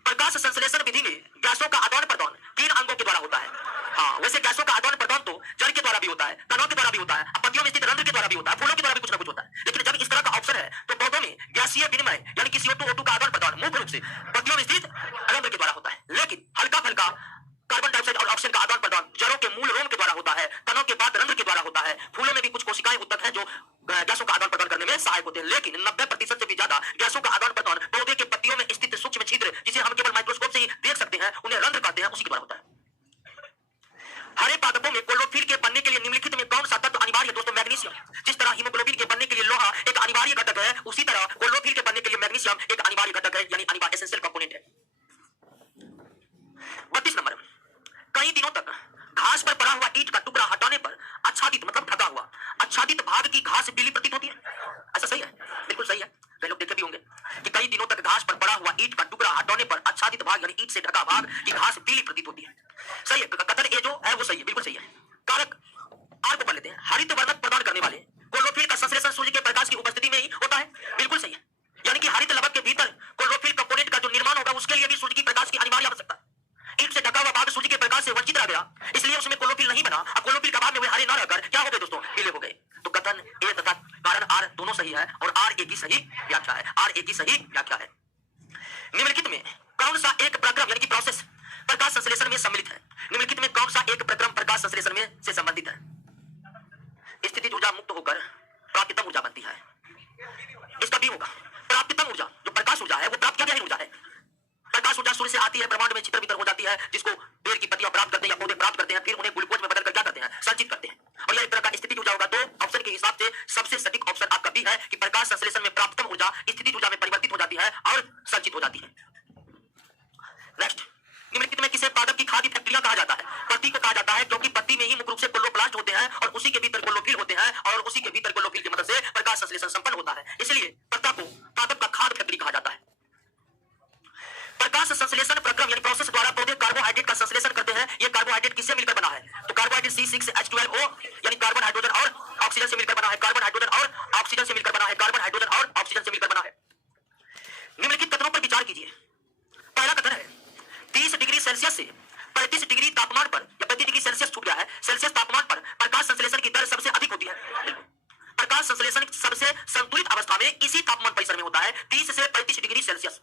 प्रकाश संश्लेषण विधि में गैसों का आदान प्रदान 3 अंगों के द्वारा होता है। हाँ वैसे गैसों का आदान प्रदान तो जड़ के द्वारा भी होता है, तनों के द्वारा भी होता है, पत्तियों में स्थित रंध्र के द्वारा भी होता है, फूलों के द्वारा भी कुछ ना कुछ होता है। लेकिन जब इस तरह का ऑप्शन है तो पौधों में गैसीय विनिमय यानी कि CO2 O2 का आदान प्रदान मुख्य रूप से पत्तियों में स्थित रंध्र के द्वारा होता है। लेकिन हल्का फल्का कार्बन डाइऑक्साइड और ऑक्सीजन का आदान प्रदान जड़ों के मूल रोम के द्वारा होता है, तनों के बाद रंध्र के द्वारा होता है। फूलों में भी कुछ कोशिकाएं उत्तक हैं जो गैसों का आदान प्रदान करने में सहायक होते हैं। लेकिन 90% से भी ज्यादा गैसों का आदान प्रदान पौधे के पत्तियों में स्थित सूक्ष्म छिद्र जिसे हम केवल माइक्रोस्कोप से ही देख सकते हैं, उन्हें रंध्र कहते हैं, उसी के द्वारा होता है। हरे पादपों में क्लोरोफिल के बनने के लिए निम्नलिखित में कौन सा तत्व अनिवार्य है दोस्तों, मैग्नीशियम। जिस तरह हीमोग्लोबिन के बनने के लिए लोहा एक अनिवार्य घटक है, उसी तरह क्लोरोफिल के बनने के लिए मैग्नीशियम एक अनिवार्य घटक है, यानी अनिवार्य एसेंशियल कंपोनेंट है। 32 नंबर, कई दिनों तक घास पर पड़ा हुआ ईंट का टुकड़ा हटाने पर आच्छादित मतलब ढका हुआ आच्छादित भाग की घास पीली प्रतीत होती है। ऐसा सही है, बिल्कुल सही है। कई लोग देखे भी होंगे कि कई दिनों तक घास पर पड़ा हुआ ईंट का टुकड़ा हटाने पर आच्छादित भाग यानी ईंट से ढका भाग की घास पीली प्रतीत होती है। सही है, कथन ए जो है वो सही है, बिल्कुल सही है। कारक आर को पढ़ लेते हैं। हरित वर्णक प्रदान करने वाले क्लोरोफिल का संश्लेषण सूर्य के प्रकाश की उपस्थिति में ही होता है, बिल्कुल सही है। यानी कि हरित लवक के भीतर क्लोरोफिल कंपोनेंट का जो निर्माण होगा उसके लिए भी सूर्य की प्रकाश की अनिवार्य आवश्यकता है। ईंट से ढका हुआ भाग सूर्य के प्रकाश से वंचित रह गया, इसलिए उसमें क्लोरोफिल नहीं बना। अब क्लोरोफिल का भाग में वे हरे न रहकर क्या हो गए दोस्तों, पीले हो गए। तो कथन ए तथा कारण आर दोनों सही है और आर ए की सही व्याख्या है, आर ए की सही व्याख्या है। निम्नलिखित में कौन सा एक प्रक्रम यानी कि प्रोसेस प्रकाश संश्लेषण में सम्मिलित है। निम्नलिखित में कौन सा एक प्रक्रम प्रकाश संश्लेषण में से संबंधित है। स्थितिज ऊर्जा मुक्त होकर प्राप्तितम ऊर्जा बनती है, इसका भी होगा। प्राप्तितम ऊर्जा जो प्रकाश ऊर्जा है वो प्राप्त क्या ऊर्जा है। प्रकाश ऊर्जा सूर्य से आती है, ब्रह्मांड में छितर बितर हो जाती है, जिसको पेड़ की पत्तियां प्राप्त करते हैं या पौधे प्राप्त करते हैं, फिर उन्हें ग्लूकोज में बदलकर क्या करते हैं, संचित करते हैं। और यह एक तरह का स्थितिज ऊर्जा होगा। तो ऑप्शन के हिसाब से सबसे सटीक ऑप्शन आपका बी है कि प्रकाश संश्लेषण में प्राप्तम ऊर्जा स्थितिज ऊर्जा में परिवर्तित हो जाती है और संचित हो जाती है। नेक्स्ट, निम्नलिखित में किसे पादप की खाद्य फैक्ट्रियां कहा जाता है। पत्ती को कहा जाता है क्योंकि पत्ती में ही मुख्य रूप से क्लोरोप्लास्ट होते हैं और उसी के भीतर क्लोरोफिल होते हैं और उसी के भीतर क्लोरोफिल की मदद से प्रकाश संश्लेषण संपन्न होता है, इसलिए पत्ता को पादप का खाद्य फैक्ट्री कहा जाता है। प्रकाश संश्लेषण प्रक्रम यानी प्रोसेस द्वारा पौधे कार्बोहाइड्रेट का संश्लेषण करते हैं। ये कार्बोहाइड्रेट किससे मिलकर बना है, तो कार्बोहाइड्रेट C6H12O यानी कार्बन हाइड्रोजन और ऑक्सीजन से मिलकर बना है, कार्बन हाइड्रोजन और ऑक्सीजन से मिलकर बना है, कार्बन हाइड्रोजन और ऑक्सीजन से मिलकर बना है। निम्नलिखित कथनों पर विचार कीजिए। पहला कथन है 30 डिग्री सेल्सियस से 35 डिग्री तापमान पर या 35 डिग्री सेल्सियस छूट गया है, सेल्सियस तापमान पर प्रकाश संश्लेषण की दर सबसे अधिक होती है। प्रकाश संश्लेषण सबसे संतुलित अवस्था में इसी तापमान परिसर में होता है, 30 से 35 डिग्री सेल्सियस।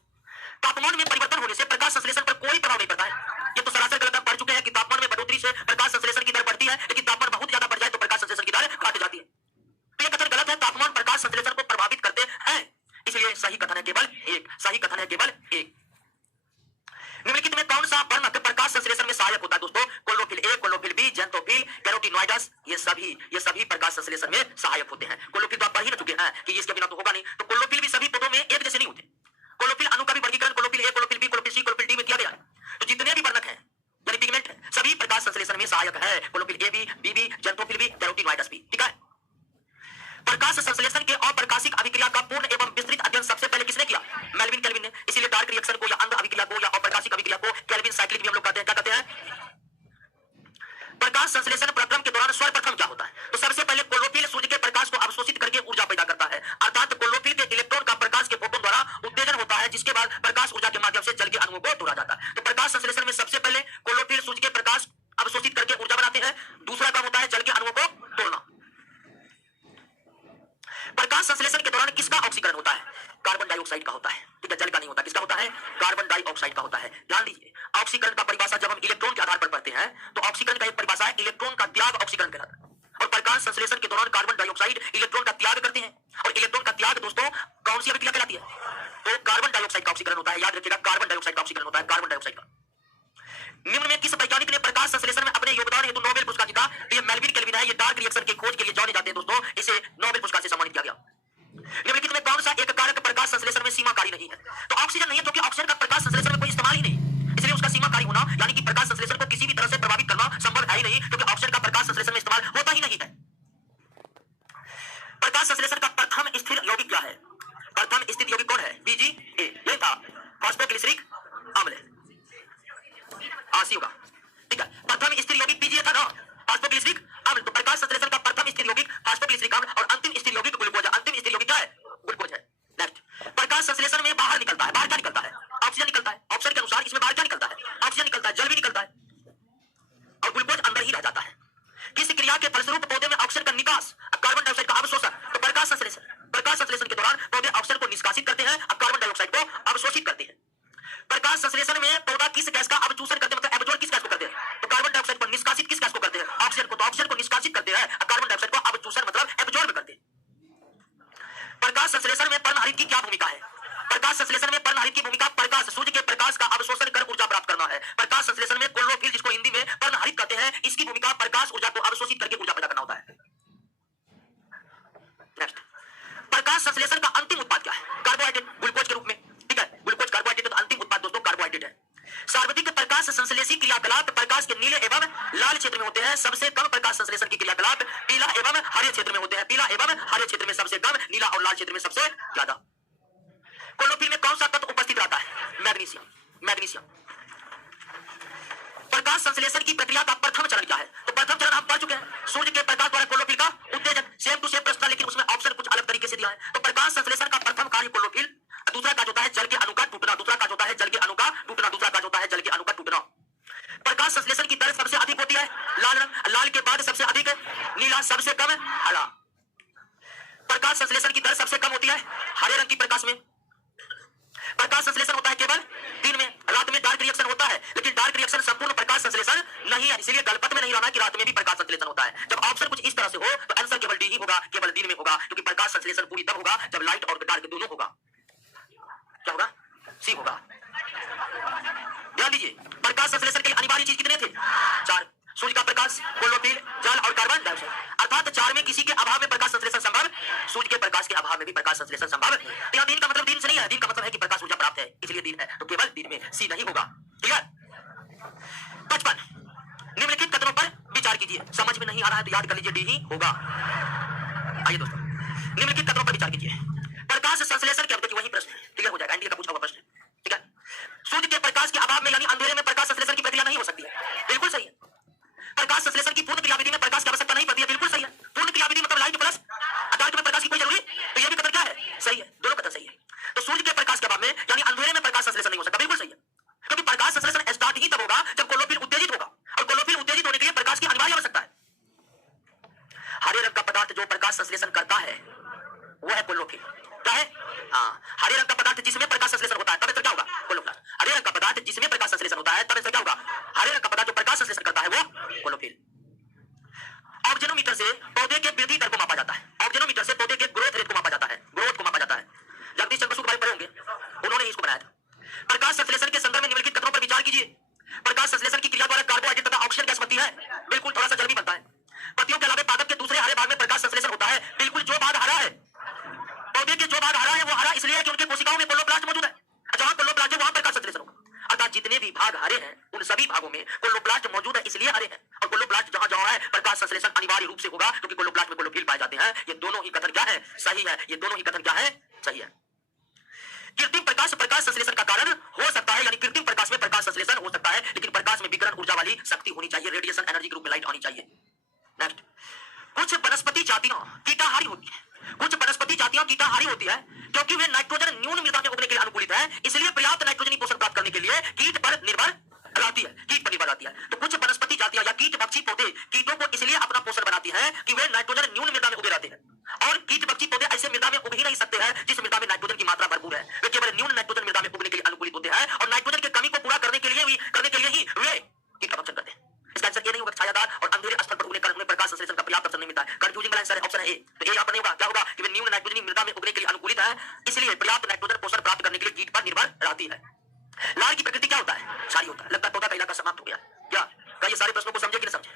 तापमान में परिवर्तन होने से प्रकाश संश्लेषण पर कोई प्रभाव नहीं पड़ता है। ये तो सरासर गलत पढ़ चुके हैं कि तापमान में बढ़ोतरी से प्रकाश संश्लेषण की दर बढ़ती है, लेकिन तापमान बहुत ज्यादा बढ़ जाए तो प्रकाश संश्लेषण की दर घट जाती है। तो ये कथन गलत है, तापमान प्रकाश संश्लेषण को प्रभावित करते हैं, इसलिए सही कथन है केवल एक, सही कथन है केवल एक। निम्नलिखित में कौन सा वर्णक प्रकाश संश्लेषण में सहायक होता है दोस्तों, chlorophyll A, chlorophyll B, xanthophyll, carotenoids, ये सभी प्रकाश संश्लेषण में सहायक होते हैं। क्लोरोफिल तो आप पढ़ ही चुके हैं कि इसके बिना तो होगा नहीं। तो क्लोरोफिल भी सभी पौधों में एक जैसे नहीं होते। क्लोरोफिल अणु का भी वर्गीकरण chlorophyll A, chlorophyll B, chlorophyll C, chlorophyll D में किया गया है। तो जितने भी वर्णक हैं यानी पिगमेंट हैं सभी प्रकाश संश्लेषण में सहायक है, क्लोरोफिल ए भी, बी भी, जेंथोफिल भी, कैरोटीनॉइड्स भी, ठीक है। प्रकाश संश्लेषण के अप्रकाशिक अभिक्रिया का पूर्ण एवं विस्तृत अध्ययन सबसे पहले किसने किया, मेल्विन केल्विन ने। इसीलिए डार्क रिएक्शन को या अंध अभिक्रिया को या अप्रकाशिक अभिक्रिया को केल्विन साइक्लिक भी हम लोग कहते हैं। क्या कहते हैं। प्रकाश संश्लेषण प्रक्रम के दौरान सर्वप्रथम क्या होता है, तो सबसे पहले क्लोरोफिल सूर्य के प्रकाश को अवशोषित करके ऊर्जा पैदा करता है, अर्थात क्लोरोफिल के इलेक्ट्रॉन का प्रकाश के फोटोन द्वारा उत्तेजन होता है, जिसके बाद प्रकाश ऊर्जा के माध्यम से जल के अणुओं को तोड़ा जाता है। तो प्रकाश संश्लेषण में सबसे पहले क्लोरोफिल सूर्य के प्रकाश अवशोषित करके ऊर्जा बनाते हैं, दूसरा काम होता है जल के अणुओं को तोड़ना। प्रकाश संश्लेषण के दौरान किसका ऑक्सीकरण होता है, कार्बन डाइऑक्साइड का होता है, ठीक है, जल का नहीं होता। किसका होता है, कार्बन डाइऑक्साइड का होता है। ध्यान दीजिए, ऑक्सीकरण का परिभाषा जब हम इलेक्ट्रॉन के आधार पर पढ़ते हैं तो ऑक्सीकरण का एक परिभाषा है इलेक्ट्रॉन का त्याग ऑक्सीकरण कहलाता है। और प्रकाश संश्लेषण के दौरान कार्बन डाइऑक्साइड इलेक्ट्रॉन का त्याग करते हैं। और इलेक्ट्रॉन का त्याग दोस्तों कौन निकलता है, बाहर क्या निकलता है? ऑक्सीजन निकलता है। ऑप्शन के अनुसार इसमें बाहर क्या निकलता है? ऑक्सीजन निकलता है, जल भी निकलता है और ग्लूकोज अंदर ही रह जाता है। किस क्रिया के फलस्वरूप पौधे में ऑक्सीजन का निकास, कार्बन डाइऑक्साइड का अवशोषण, तो प्रकाश संश्लेषण। प्रकाश संश्लेषण के दौरान पौधे ऑक्सीजन को निष्कासित करते हैं और कार्बन डाइऑक्साइड को अवशोषित करते हैं। प्रकाश संश्लेषण में पौधा किस गैस का अवशोषण करते हैं, मतलब एब्जॉर्ब किस गैस को करते हैं? तो कार्बन डाइऑक्साइड को निष्कासित किस गैस को करते हैं? ऑक्सीजन को। तो ऑक्सीजन को निष्कासित करते हैं और कार्बन डाइऑक्साइड को अवशोषण मतलब एब्जॉर्ब करते हैं। प्रकाश संश्लेषण में पर्णहरित की क्या भूमिका है? प्रकाश संश्लेषण में पर्णहरित की भूमिका प्रकाश, सूर्य के प्रकाश का अवशोषण कर ऊर्जा प्राप्त करना है। प्रकाश संश्लेषण में क्लोरोफिल, जिसको हिंदी में पर्णहरित कहते हैं, इसकी भूमिका प्रकाश ऊर्जा को अवशोषित करके ऊर्जा पैदा करना होता है। नेक्स्ट, प्रकाश संश्लेषण का अंतिम उत्पाद क्या है? कार्बोहाइड्रेट, ग्लूकोज के रूप में। ठीक है, ग्लूकोज कार्बोहाइड्रेट, तो अंतिम उत्पाद दोस्तों कार्बोहाइड्रेट है। सार्वत्रिक प्रकाश संश्लेषी क्रियाकलाप प्रकाश के नीले एवं लाल क्षेत्र में होते हैं। सबसे कम प्रकाश संश्लेषण की क्रियाकलाप पीला एवं हरे क्षेत्र में होते हैं। पीला एवं हरे क्षेत्र में सबसे कम, नीला और लाल क्षेत्र में सबसे ज्यादा। क्लोरोफिल में कौन सा तत्व उपस्थित रहता है? मैग्नीशियम। मैग्नीशियम। प्रकाश संश्लेषण की प्रक्रिया का प्रथम चरण क्या है? तो प्रथम चरण हम पढ़ चुके हैं, सूर्य के प्रकाश द्वारा क्लोरोफिल का उत्तेजन। सेम टू सेम प्रश्न था, लेकिन उसमें ऑप्शन कुछ अलग तरीके से दिया है। तो प्रकाश संश्लेषण का प्रथम कार्य क्लोरोफिल, दूसरा कार्य होता है जल के अणु का टूटना, दूसरा कार्य होता है जल के अणु का टूटना, दूसरा कार्य होता है जल के अणु का टूटना। प्रकाश संश्लेषण की दर सबसे अधिक होती है लाल रंग, लाल के बाद सबसे अधिक नीला, सबसे कम हरा। प्रकाश संश्लेषण की दर सबसे कम होती है हरे रंग की प्रकाश में। प्रकाश संश्लेषण होता है केवल दिन में, रात में डार्क रिएक्शन होता है, लेकिन डार्क रिएक्शन संपूर्ण प्रकाश संश्लेषण नहीं है। इसलिए गलपत में नहीं रहना कि रात में भी प्रकाश संश्लेषण होता है। जब ऑप्शन कुछ इस तरह से हो तो आंसर केवल डी ही होगा, केवल दिन में होगा, क्योंकि प्रकाश संश्लेषण पूरी तब होगा जब लाइट और डार्क दोनों होगा। क्या होगा? सी होगा। ध्यान दीजिए, प्रकाश संश्लेषण के लिए अनिवार्य चीज कितने थे? 4। सूर्य का प्रकाश, क्लोरोफिल, जल और कार्बन डाइऑक्साइड। अर्थात 4 में किसी के अभाव में प्रकाश संश्लेषण संभव, सूर्य के प्रकाश के अभाव में भी प्रकाश संश्लेषण संभव। तो यहाँ दिन का मतलब दिन से नहीं है, दिन का मतलब है कि प्रकाश ऊर्जा प्राप्त है, इसलिए दिन है, तो केवल दिन में, सी नहीं होगा। क्लियर? 55, निम्नलिखित कथनों पर विचार कीजिए। समझ में नहीं आ रहा है तो याद कर लीजिए, डी ही होगा। आइए दोस्तों, निम्नलिखित कथनों पर विचार कीजिए। प्रकाश संश्लेषण के, अब तक वही प्रश्न क्लियर हो जाएगा, एनडीए का पूछा हुआ प्रश्न। ठीक है, सूर्य के प्रकाश के अभाव में यानी अंधेरे में प्रकाश संश्लेषण की प्रक्रिया नहीं हो सकती है। बिल्कुल सही है। प्रकाश संश्लेषण की पूर्ण क्रियाविधि में प्रकाश की आवश्यकता नहीं पड़ती है। बिल्कुल सही है। पूर्ण क्रियाविधि मतलब लाइट प्लस डार्क में प्रकाश की कोई जरूरी, तो ये भी कथन क्या है? सही है, दोनों कथन सही है। तो सूर्य के प्रकाश के अभाव में यानी अंधेरे में प्रकाश संश्लेषण नहीं हो सकता, बिल्कुल सही है, क्योंकि प्रकाश संश्लेषण स्टार्ट ही तब होगा जब क्लोरोफिल उत्तेजित होगा, और क्लोरोफिल उत्तेजित होने के लिए प्रकाश की अनिवार्य आवश्यकता है। हरे रंग का पदार्थ जो प्रकाश संश्लेषण करता है वो है क्लोरोफिल। क्या है? हरे रंग का पदार्थ जिसमें प्रकाश संश्लेषण होता है, तब इसका क्या होगा? क्लोरोप्लास्ट। हरे रंग का पदार्थ जिसमें प्रकाश संश्लेषण होता है, तब इसका क्या होगा? हरे रंग का पदार्थ जो प्रकाश संश्लेषण करता है वो क्लोरोफिल। ऑक्जेनोमीटर से पौधे के वृद्धि दर को मापा जाता है। ऑक्जेनोमीटर से पौधे के ग्रोथ रेट को मापा जाता है, ग्रोथ को मापा जाता है। जगदीश चंद्र बसु के बारे में पढ़े होंगे, उन्होंने इसको बनाया था। प्रकाश संश्लेषण के संदर्भ में निम्नलिखित कथनों पर विचार कीजिए। प्रकाश संश्लेषण की क्रिया द्वारा कार्बोहाइड्रेट तथा ऑक्सीजन गैस बनती है। बिल्कुल, थोड़ा सा जल भी बनता है। पत्तियों के अलावा पादप के दूसरे हरे भाग में प्रकाश संश्लेषण होता है। बिल्कुल, जो भाग हरा है, पौधे के जो भाग हरा है वो हरा इसलिए है कि उनके कोशिकाओं में क्लोरोप्लास्ट मौजूद है। जहां क्लोरोप्लास्ट है वहां प्रकाश संश्लेषण होगा। अर्थात जितने भी भाग हरे हैं उन सभी भागों में क्लोरोप्लास्ट मौजूद है, इसलिए हरे हैं। और क्लोरोप्लास्ट जहां जहां है प्रकाश संश्लेषण अनिवार्य रूप से होगा, क्योंकि क्लोरोप्लास्ट में क्लोरोफिल पाए जाते हैं। ये दोनों ही कथन क्या है? सही है। ये दोनों ही कथन क्या है? सही है। कृत्रिम प्रकाश प्रकाश संश्लेषण का कारण हो सकता है, यानी कृत्रिम प्रकाश में प्रकाश संश्लेषण हो सकता है, लेकिन प्रकाश में विकिरण ऊर्जा वाली शक्ति होनी चाहिए, रेडिएशन एनर्जी के रूप में लाइट आनी चाहिए। नेक्स्ट, कुछ वनस्पति जातियां कीटाहारी होती है। कुछ वनस्पति जातियां कीटाहारी होती है क्योंकि वे नाइट्रोजन न्यून मृदा में उगने के लिए अनुकूलित है, इसलिए पर्याप्त नाइट्रोजन पोषण प्राप्त करने के लिए कीट पर निर्भर रहती है, कीट पर निर्भर रहती है। तो कुछ वनस्पति जातियां या कीट भक्षी पौधे कीटों को इसलिए अपना पोषण बनाती हैं कि वे नाइट्रोजन न्यून मृदा में उगे रहते हैं, और कीट भक्षी पौधे ऐसे मृदा में उग ही नहीं सकते हैं जिस मृदा में नाइट्रोजन की मात्रा भरपूर है। वे केवल न्यून नाइट्रोजन मृदा में उगने के लिए अनुकूलित होते हैं, और नाइट्रोजन की कमी को पूरा करने के लिए ही वे कीट का भक्षण करते हैं। इसका आंसर ये नहीं होगा छायादार और अंधेरे स्थल पर उगने कारण उन्हें प्रकाश संश्लेषण का पर्याप्त अवसर नहीं मिलता है। कंफ्यूजिंग वाला आंसर है ऑप्शन ए। तो ए यहां पर नहीं होगा। क्या होगा कि वे न्यून नाइट्रोजन मृदा में उगने के लिए अनुकूलित है, इसलिए पर्याप्त नाइट्रोजन पोषण प्राप्त करने के लिए कीट पर निर्भर रहती है। लाल की प्रकृति क्या होता है? क्षारीय होता है। लगता है पौधा का इलाका समाप्त हो गया क्या? क्या ये सारे प्रश्नों को समझे कि नहीं समझे?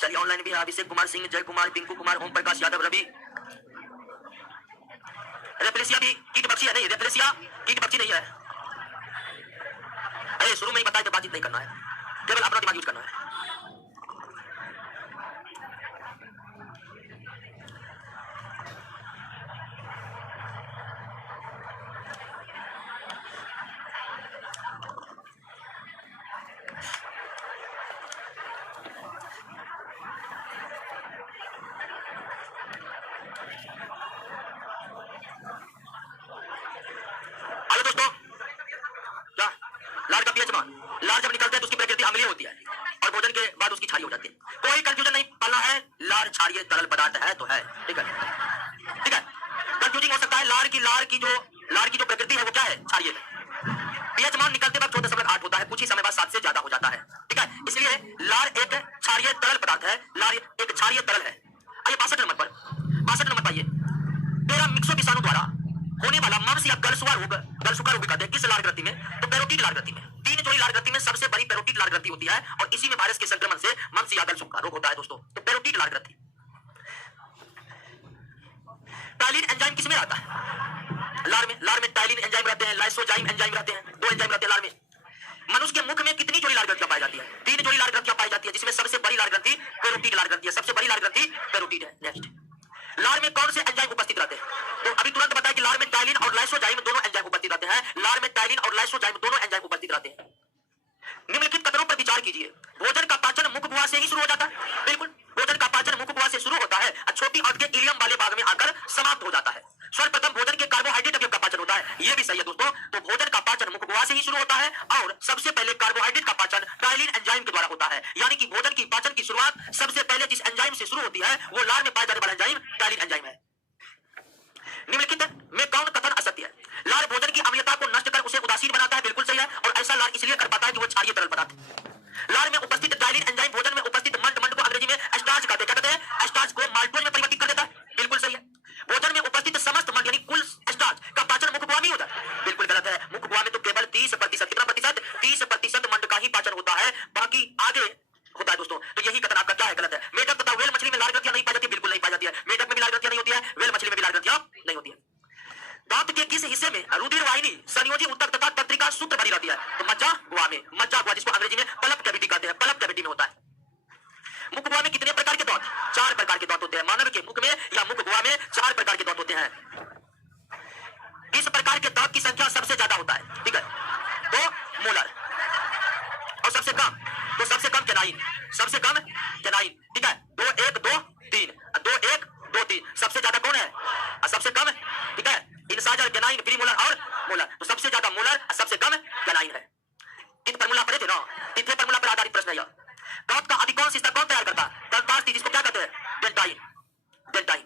चलिए, ऑनलाइन भी है अभिषेक कुमार सिंह, जय कुमार, पिंकू कुमार, ओम प्रकाश यादव, रवि। रेफलेसिया भी कीट पक्षी है? नहीं, रेफलेसिया कीट पक्षी नहीं है। अरे शुरू में ही बताया, बातचीत नहीं करना है, केवल अपना दिमाग यूज करना है। दोस्तों लार का पीएच मान, लार जब निकलते हैं तो उसकी प्रकृति अम्लीय होती है और भोजन के बाद उसकी क्षारीय हो जाती है। कोई कंफ्यूजन नहीं पालना है, लार क्षारीय तरल पदार्थ है तो है, ठीक है, ठीक है। कंफ्यूजिंग हो सकता है, लार की जो प्रकृति है वो क्या है, क्षारीय है। पीएच मान निकलते वक्त 6.8 होता है, कुछ ही समय बाद 7 से ज्यादा हो जाता है, ठीक है। इसलिए लार एक क्षारीय तरल पदार्थ है, लार एक क्षारीय तरल है। आइए 62 नंबर पर, 62 नंबर पाइए, तेरा मिक्सो विषाणु द्वारा होने वाला मम्स या गलसुआ रोग कहते हैं किस लार ग्रंथि में, तो पैरोटिड लार ग्रंथि में। 3 जोड़ी लार ग्रंथि में सबसे बड़ी पैरोटिड लार ग्रंथि होती है और इसी में वायरस के संक्रमण से मम्स या गलसुआ रोग होता है दोस्तों, तो पैरोटिड लार ग्रंथि। टाइलिन एंजाइम किसमें आता है, लार में टाइलिन एंजाइम रहते हैं, लाइसोजाइम एंजाइम रहते हैं, 2 एंजाइम रहते हैं लार में। मनुष्य के मुख में कितनी जोड़ी लार ग्रंथियां पाई जाती है, 3 जोड़ी लार ग्रंथियां पाई जाती है, जिसमें सबसे बड़ी लार ग्रंथि पैरोटिड लार ग्रंथि है, सबसे बड़ी लार ग्रंथि पैरोटिड है। नेक्स्ट, लार में कौन से एंजाइम उपस्थित रहते हैं, तो अभी तुरंत बताया कि लार में टाइलिन और लाइसोजाइम दोनों एंजाइम उपस्थित रहते हैं, लार में टाइलिन और लाइसोजाइम दोनों एंजाइम उपस्थित रहते हैं। निम्नलिखित कथनों पर विचार कीजिए, भोजन का पाचन मुख गुहा से ही शुरू हो जाता है, बिल्कुल, भोजन का पाचन मुख गुहा से शुरू होता है और छोटी आंत के इलियम वाले भाग में आकर समाप्त हो जाता है। सर्वप्रथम भोजन के कार्बोहाइड्रेट अवयव का पाचन होता है, यह भी सही है दोस्तों, तो भोजन का पाचन मुख गुहा से ही शुरू होता है और सबसे पहले कार्बोहाइड्रेट का पाचन टाइलिन एंजाइम के द्वारा होता है, यानी कि भोजन की पाचन की शुरुआत सबसे पहले जिस एंजाइम से शुरू होती है वो लार में पाया जाने वाला एंजाइम टाइलिन एंजाइम है। निम्नलिखित में कौन कथन असत्य है, लार भोजन की अम्लता को नष्ट कर उसे उदासीन बनाता है, बिल्कुल सही है, और ऐसा लार इसलिए कर पाता है कि वो क्षारीय तरल पदार्थ है। लार में उपस्थित टाइलिन एंजाइम भोजन में उपस्थित मंड को अंग्रेजी में स्टार्च कहते हैं, स्टार्च को माल्टोज में परिवर्तित कर देता है, बिल्कुल सही है। भोजन में उपस्थित समस्त मंड यानी कुल स्टार्च का पाचन मुख गुहा में होता है, बिल्कुल गलत है। मुख गुहा में तो केवल 30%, कितना प्रतिशत, 30% मंड का ही पाचन होता है, बाकी आगे होता है दोस्तों, तो यही कथन आपका क्या है, गलत है। मेढक तथा व्हेल मछली में लार ग्रंथियां नहीं पाई जाती, बिल्कुल नहीं पाई जाती है, मेढक में भी लार ग्रंथियां नहीं होती है, व्हेल मछली में भी लार ग्रंथियां नहीं होती है। दांत के किस हिस्से में रुधिर वाहिनी संयोजी उत्तक तथा तंत्रिका सूत्र भरी रहती है, तो मज्जा गुहा जिसको अंग्रेजी में पल्प कैविटी कहते हैं, पल्प कैविटी में होता है। मुख गुहा में कितने प्रकार के दांत, 4 प्रकार के दांत होते हैं, मानव के मुख में या मुख गुहा में 4 प्रकार के दांत होते हैं। इस प्रकार के दांत की संख्या सबसे ज्यादा होता है, ठीक है, तो मोलर, और सबसे कम कैनाइन, सबसे कम कैनाइन, ठीक है, 2 1 2 3, 2 1 2 3, सबसे ज्यादा कौन है, सबसे कम, ठीक है, इंसाइजर, कैनाइन, प्रीमोलर और मोलर, तो सबसे ज्यादा मोलर और सबसे कम कैनाइन है। इन फार्मूला पढ़े थे ना, तीसरे फार्मूला पर आधारित प्रश्न है यह। दांत का अधिकांश हिस्सा कौन तैयार करता है, दंतास्थिति, जिसको क्या कहते हैं, डेंटाइन।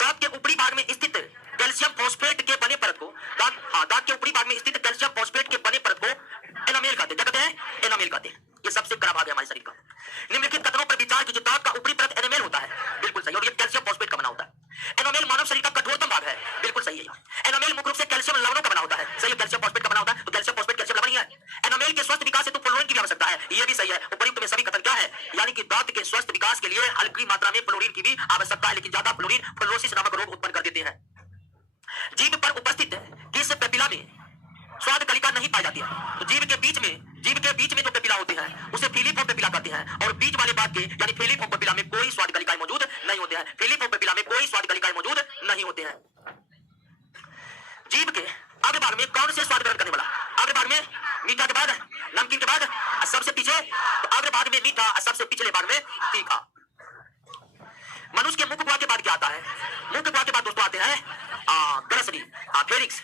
दांत के ऊपरी भाग में स्थित कैल्शियम फॉस्फेट के बने परत को, दांत के ऊपरी भाग में स्थित कैल्शियम फॉस्फेट के बने परत को एनामेल कहते हैं, क्या कहते हैं, एनामेल कहते हैं, ये सबसे खराब भाग है हमारे शरीर का। निम्नलिखित कथनों पर विचार कीजिए, दांत का ऊपरी परत एनामेल होता है, बिल्कुल सही, और ये कैल्शियम फॉस्फेट का बना होता है। एनामेल मानव शरीर का कठोरतम भाग है, बिल्कुल सही है। एनामेल मुख्य रूप से कैल्शियम लवणों का बना होता है, सही है, कैल्शियम फॉस्फेट का बना होता है, तो कैल्शियम फॉस्फेट कैल्शियम लवण ही है। एनामेल के स्वस्थ विकास हेतु फ्लोरीन की भी आवश्यकता है, ये भी सही है। उपयुक्त में सभी कथन क्या है, यानी कि दांत के स्वस्थ विकास के लिए हल्की मात्रा में फ्लोरीन की भी आवश्यकता है, लेकिन ज्यादा फ्लोरीन फ्लोरोसिस नामक रोग उत्पन्न कर देते हैं। जीभ पर उपस्थित किस पेपिला में स्वाद कलिका नहीं पाई जाती है, तो जीभ के बीच में जो पेपिला होते हैं उसे फिलिफॉर्म पेपिला कहते हैं, और बीच वाले भाग के यानी फिलिफॉर्म पेपिला में कोई स्वाद कलिकाएं मौजूद नहीं होते हैं, फिलिफॉर्म पेपिला में कोई स्वाद कलिकाएं मौजूद नहीं होते हैं। जीभ के अग्र भाग में कौन से स्वाद ग्रहण करने वाला, अग्र भाग में मीठा के बाद, नमकीन के बाद, सबसे पीछे, तो अग्र भाग में मीठा, सबसे पिछले भाग में तीखा। मनुष्य के मुख गुहा के बाद क्या आता है, मुख गुहा के बाद दोस्तों आते हैं ग्रसनी, फेरिक्स।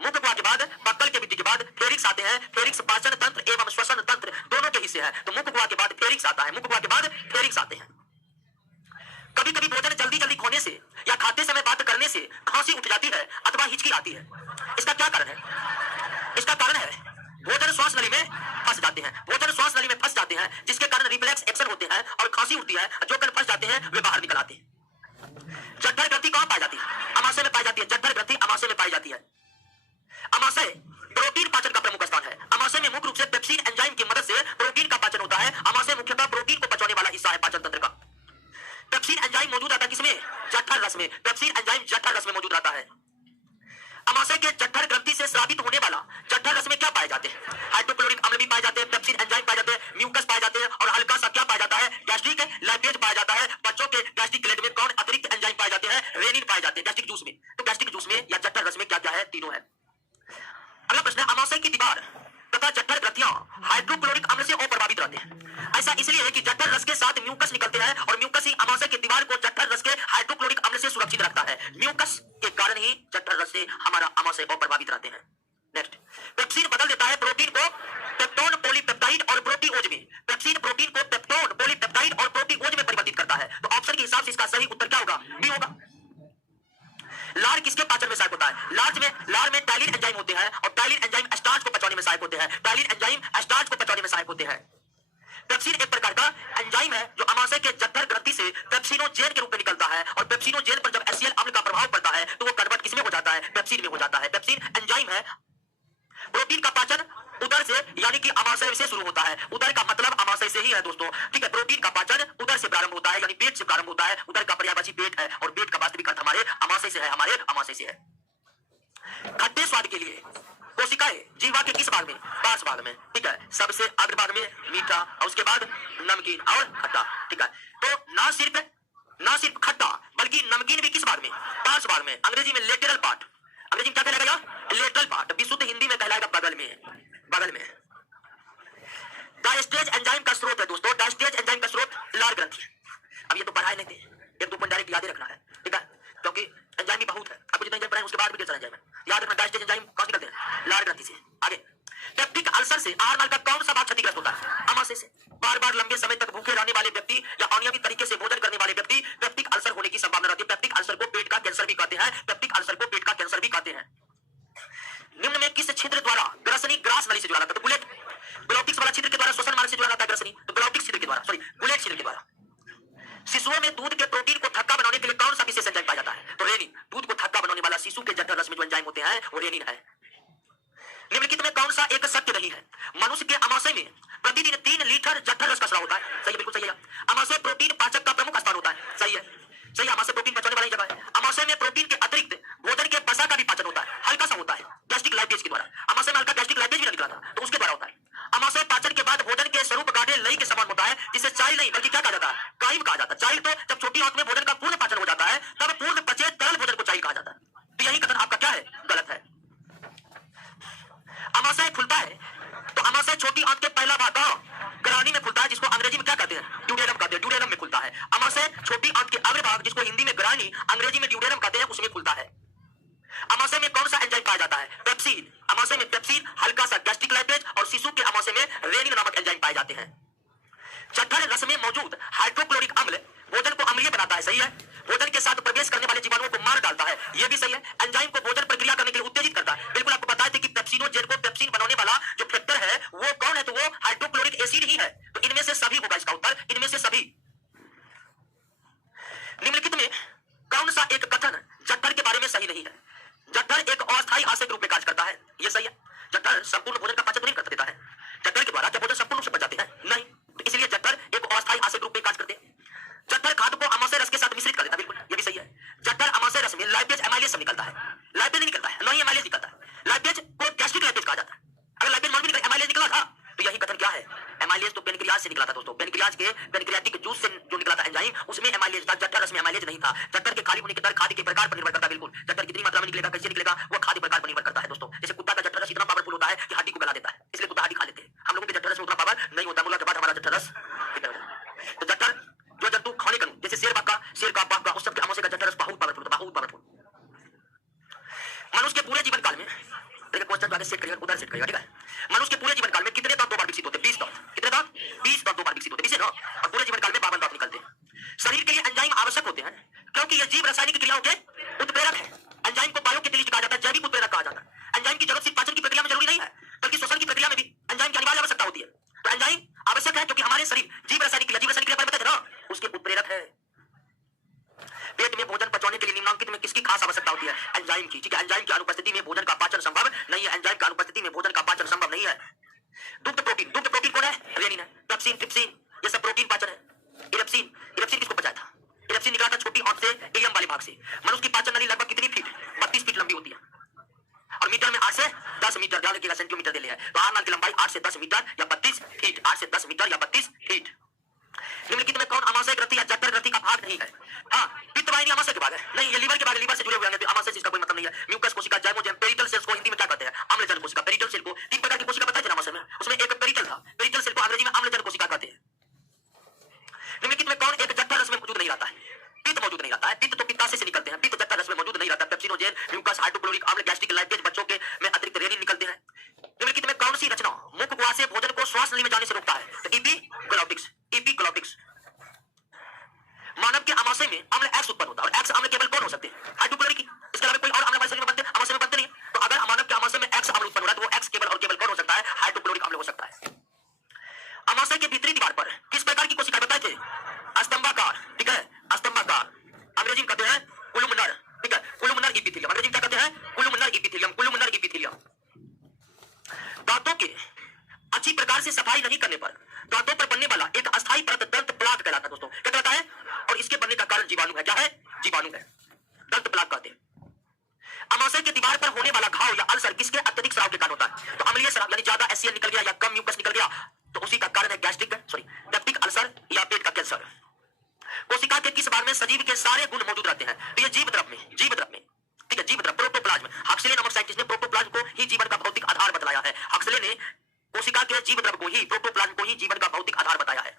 मुख गुहा के बाद पक्कल के विधि के बाद फेरिक्स आते हैं, फेरिक्स पाचन तंत्र एवं श्वसन तंत्र दोनों के हिस्से हैं, तो मुख गुहा के बाद फेरिक्स आता है, मुख गुहा के बाद फेरिक्स आते हैं। कभी कभी भोजन जल्दी जल्दी खोने से या खाते समय बात करने से खांसी उठ जाती है अथवा हिचकी आती है, इसका क्या कारण है, इसका कारण है भोजन श्वास नली में फंस जाते हैं, भोजन श्वास नली में फंस जाते हैं, जिसके कारण रिफ्लेक्स एक्शन होते हैं और खांसी उठती है, जो कण फंस जाते हैं वे बाहर निकल आते हैं। जठर ग्रंथि कहां पाई जाती है, अमाशय में पाई जाती है, जठर ग्रंथि अमाशय में पाई जाती है। अमाशय प्रोटीन पाचन का प्रमुख स्थान है, अमाशय में मुख्य रूप से पेप्सिन एंजाइम की मदद से प्रोटीन का पाचन होता है, अमाशय मुख्यतः प्रोटीन को पचाने वाला हिस्सा है पाचन तंत्र का। पेप्सिन एंजाइम मौजूद रहता है किसमें, जठर रस में, पेप्सिन एंजाइम जठर रस में मौजूद रहता है। अमाशय के जठर ग्रंथि से स्रावित होने वाला जठर रस में क्या पाए जाते हैं, हाइड्रोक्लोरिक अम्ल भी पाए जाते हैं, पेप्सिन एंजाइम पाए जाते हैं, म्यूकस पाए जाते हैं, और हल्का सा क्या पाया जाता है, गैस्ट्रिक लाइपेज पाया जाता है। बच्चों के गैस्ट्रिक ग्लैंड में कौन अतिरिक्त एंजाइम पाए जाते हैं, रेनिन पाए जाते हैं गैस्ट्रिक जूस में, तो गैस्ट्रिक जूस में या जठर रस में क्या क्या है, तीनों है। अगला प्रश्न है, अमाशय की दीवार तथा जठर ग्रंथियां हाइड्रोक्लोरिक अम्ल से अप्रभावित रहते हैं, ऐसा इसलिए है कि जठर रस के साथ म्यूकस निकलते हैं और म्यूकस ही अमाशय की दीवार को जठर रस के हाइड्रोक्लोरिक अम्ल से सुरक्षित रखता है, म्यूकस के कारण ही जठर रस से हमारा अमाशय अप्रभावित रहते हैं। नेक्स्ट, पेप्सिन बदल देता है प्रोटीन को पेप्टोन पॉलीपेप्टाइड और प्रोटीओज में। पेप्सिन प्रोटीन को पेप्टोन पॉलीपेप्टाइड और प्रोटीओज में परिवर्तित करता है। तो ऑप्शन के हिसाब से इसका सही उत्तर क्या होगा? बी होगा। लार किसके पाचन में सहायक होता है? लार में टाइलिन एंजाइम होते हैं और टाइलिन एंजाइम स्टार्च को पचाने में सहायक होते हैं। टाइलिन एंजाइम स्टार्च को पचाने में सहायक होते हैं। पेप्सिन एक प्रकार का एंजाइम है जो अमाशय के जठर ग्रंथि से पेप्सिनोजेन के रूप में निकलता है और पेप्सिनोजेन पर जब एचसीएल अम्ल का प्रभाव पड़ता है तो वो कन्वर्ट किसमें हो जाता है? पेप्सिन में हो जाता है। पेप्सिन एंजाइम है। प्रोटीन का पाचन उदर से यानी कि अमाशय से शुरू होता है। उदर का मतलब अमाशय से ही है दोस्तों, ठीक है। प्रोटीन का पाचन उदर से प्रारंभ होता है यानी पेट से प्रारंभ होता है। उदर का पर्यायवाची पेट है और पेट का वास्तविक अर्थ हमारे अमाशय से है, हमारे अमाशय से है। खट्टे स्वाद के लिए कोशिकाएं जीवा के किस भाग में? पार्श्व भाग में, ठीक है। सबसे अग्रभाग में मीठा और उसके बाद नमकीन और खट्टा, ठीक है। तो ना सिर्फ खट्टा बल्कि नमकीन भी किस भाग में? पार्श्व भाग में। अंग्रेजी में लेटरल पार्ट, अंग्रेजी में क्या कहलाएगा? Lateral part. विशुद्ध हिंदी में कहलाएगा बगल में, बगल में। डायस्टेज एंजाइम का स्रोत है दोस्तों, डायस्टेज एंजाइम का स्रोत लार ग्रंथि है। अब ये तो पढ़ाए नहीं थे, एक दो पॉइंट डायरेक्ट याद रखना है, ठीक है, क्योंकि एंजाइम भी बहुत है। आपको जितना एंजाइम पढ़ाएंगे उसके बाद भी ढेर सारा एंजाइम है, याद रखना। डायस्टेज एंजाइम कहाँ निकलते हैं? लार ग्रंथि से। आगे, पेप्टिक अल्सर से आहार नाल का कौन सा भाग क्षतिग्रस्त होता है? अमाशय से। बार-बार लंबे समय तक भूखे रहने वाले व्यक्ति या अनियमित तरीके से भोजन करने वाले व्यक्ति पेप्टिक अल्सर होने की संभावना रहती है। पेप्टिक अल्सर को पेट का कैंसर भी कहते हैं, पेप्टिक अल्सर को पेट का कैंसर भी कहते हैं। निम्न में किस छिद्र द्वारा ग्रसनी ग्रास नली से जुड़ा जाता है? तो बुलेट, ग्लॉटिक्स वाला छिद्र के द्वारा श्वसन मार्ग से जुड़ा जाता है ग्रसनी, तो ग्लॉटिक्स छिद्र के द्वारा, सॉरी बुलेट छिद्र के द्वारा। शिशुओं में दूध के प्रोटीन को थक्का बनाने के लिए कौन सा विशेष एंजाइम पाया जाता है? तो रेनिन। दूध को थक्का बनाने वाला शिशु के जठर रस में जो एंजाइम होते हैं वो रेनिन है। निम्नलिखित में कौन सा एक सत्य नहीं है? मनुष्य के अमाशय में प्रतिदिन 3 लीटर जठर रस का स्राव होता है। सही है, बिल्कुल सही है। अमाशय प्रोटीन पाचक का प्रमुख स्थान होता है। सही है, सही। अमाशय प्रोटीन पचाने वाली जगह है। अमाशय में प्रोटीन के अतिरिक्त भोजन के वसा का भी पाचन होता है, हल्का सा होता है, गैस्ट्रिक लाइपेज के द्वारा। अमाशय में हल्का गैस्ट्रिक लाइपेज भी निकला था तो उसके द्वारा होता है। अमाशय पाचन के बाद भोजन के स्वरूप गाढ़े लई के समान होता है, जिसे चाइल नहीं बल्कि क्या कहा जाता है? काइम कहा जाता है। चाइल तो जब छोटी आंत में भोजन का पूर्ण पाचन हो जाता है तब पूर्ण पचे तरल भोजन को चाइल कहा जाता है। तो यही कथन आपका क्या है? गलत है। अमाशय खुलता है तो अमाशय छोटी आंत के पहला भाग ग्रानी में खुलता है, जिसको अंग्रेजी में क्या कहते हैं? ड्यूडेनम कहते हैं। ड्यूडेनम में खुलता है। अमाशय छोटी आंत के अग्र भाग, जिसको हिंदी में ग्रानी, अंग्रेजी में ड्यूडेनम कहते हैं, उसमें खुलता है। अमाशय में कौन सा एंजाइम पाया जाता है? पेप्सिन। अमाशय में पेप्सिन, हल्का सा गैस्ट्रिक लाइपेज और शिशु के अमाशय में रेनिन नामक एंजाइम पाए जाते हैं। जठर रस में मौजूद हाइड्रोक्लोरिक अम्ल भोजन को अम्लीय बनाता है। सही है। भोजन के साथ प्रवेश करने वाले जीवाणुओं को मार डालता है। यह भी सही है। एंजाइम को भोजन प्रक्रिया करने के लिए उत्तेजित करता है। बिल्कुल आपको बताया था कि पेप्सिनोजेन को पेप्सिन बनाने वाला जो फैक्टर है वो कौन है? तो वो हाइड्रोक्लोरिक एसिड ही है। तो इनमें से सभी होगा इसका उत्तर, इनमें से सभी। निम्नलिखित में कौन सा एक कथन जठर के बारे में सही नहीं है? जठर एक अस्थायी आशय के रूप में कार्य करता है। यह सही है। जठर संपूर्ण भोजन का पाचन नहीं कर देता है। जठर के द्वारा क्या भोजन संपूर्ण रूप से पच जाते हैं? नहीं। तो इसलिए जठर एक अस्थायी आशय के रूप में कार्य करते हैं। जठर खाद्य को अमाशय रस के साथ मिश्रित कर देता है। बिल्कुल ये भी सही है। जठर अमाशय रस में लाइपेज एमाइलेज सब निकलता है। लाइपेज नहीं निकलता है, ना ही एमाइलेज निकलता है। लाइपेज को गैस्ट्रिक लाइपेज कहा जाता है। अगर लाइपेज मान भी निकला, एमाइलेज निकला था, तो यही कथन क्या है? एमाइलेज तो पेनक्रियाज से निकला था दोस्तों। पेनक्रियाज के पेनक्रियाटिक जूस से जो निकला था एंजाइम, उसमें एमाइलेज था। जठर रस में एमाइलेज नहीं था। जठर के खाली होने के दर खाद्य के प्रकार पर निर्भर करता है। बिल्कुल जठर कितनी मात्रा में निकलेगा, कैसे निकलेगा, वो खाद्य प्रकार पर निर्भर करता है दोस्तों। जैसे कुत्ता का जठर रस इतना पावरफुल होता है कि हड्डी को गला देता है, इसलिए कुत्ता हड्डी खा लेते हैं। हम लोगों के जठर रस में उतना पावर नहीं होता। मुर्गा के बाद हमारा जठर रस निकल जाता है। तो जठर जो जंतु खाने का, जैसे शेर बाघ का उस सबके अमाशय का जठर रस बहुत पावरफुल होता है, बहुत पावरफुल। मनुष्य के पूरे जीवन काल में, देखिए क्वेश्चन आगे सेट करिएगा, उधर सेट करिएगा, ठीक है। मनुष्य के पूरे जीवन काल में कितने दांत 2 बार विकसित होते हैं? 20 दांत। कितने दांत? 20 दांत 2 बार विकसित होते हैं, 20 है ना। और पूरे जीवन काल में 52 दांत निकलते हैं। शरीर के लिए एंजाइम आवश्यक होते हैं क्योंकि ये जीव रासायनिक क्रियाओं के उत्प्रेरक है। एंजाइम को बायोकैटालिस्ट कहा जाता है, जैविक उत्प्रेरक कहा जाता है। एंजाइम की जरूरत सिर्फ पाचन की प्रक्रिया में जरूरी नहीं है बल्कि श्वसन की प्रक्रिया में भी एंजाइम की अनिवार्य आवश्यकता होती है। तो एंजाइम आवश्यक है क्योंकि हमारे शरीर जीव रासायनिक क्रिया पर ना उसके उत्प्रेरक है। पेट में भोजन पचाने के लिए निम्नलिखित में किसकी खास आवश्यकता होती है? एंजाइम की, ठीक है। एंजाइम की अनुपस्थिति में भोजन का पाचन संभव नहीं है। एंजाइम की अनुपस्थिति में भोजन का पाचन संभव नहीं है। दुग्ध प्रोटीन कौन है? रेनिन है। पेप्सिन, ट्रिप्सिन, ये सब प्रोटीन पाचन है। इरेप्सिन किसको पचाया था? इरेप्सिन निकला था छोटी आंत से, इलियम वाले भाग से। मनुष्य की पाचन नली लगभग कितनी फीट? 32 फीट लंबी होती है और मीटर में 8 से 10 मीटर, ध्यान रखिएगा सेंटीमीटर दे लिया है। तो आहार की लंबाई 8 से 10 मीटर या 32 फीट, 8 से 10 मीटर या 32 फीट। निम्नलिखित में कौन अमाशय ग्रंथि या जठर ग्रंथि का भाग नहीं है? हाँ, पित्तवाहिनी अमाशय के भाग है। नहीं, ये लीवर के भाग है, लीवर से जुड़े हुए हैं, तो अमाशय से इसका कोई मतलब नहीं है। म्यूकस कोशिका, जाइमोजेम, पेरिटल सेल्स को हिंदी में क्या कहते हैं? अम्लजन कोशिका। पेरिटल सेल को 3 प्रकार की कोशिका पता है अमाशय में, उसमें एक पेरिटल था। पेरिटल सेल को अंग्रेजी में अम्लजन कोशिका कहते हैं। निम्नलिखित में कौन एक जठर रस में मौजूद नहीं रहता है? पित्त मौजूद नहीं रहता है। पित्त तो पित्ताशय से निकलते हैं, पित्त जठर रस में मौजूद नहीं रहता। पेप्सिनोजेन, म्यूकस, हाइड्रोक्लोरिक अम्ल, गैस्ट्रिक लाइपेज, बच्चों के में अतिरिक्त रेनिन निकलते हैं। अग्न्याशय के दीवार पर होने वाला घाव या अल्सर किसके अत्यधिक स्राव के कारण होता है? तो अम्लीय स्राव यानी ज्यादा एचसीएल निकल गया या कम म्यूकस निकल गया, तो उसी का कारण है पेप्टिक अल्सर या पेट का कैंसर। कोशिका के किस भाग में सजीव के सारे गुण मौजूद रहते हैं? तो ये जीव द्रव में, ठीक है, जीव द्रव प्रोटोप्लाज्म। हक्सले नामक साइंटिस्ट ने प्रोटोप्लाज्म को ही जीवन का भौतिक आधार बतलाया है। हक्सले ने कोशिका के जीव द्रव को ही, प्रोटोप्लाज्म को ही जीवन का भौतिक आधार बताया है।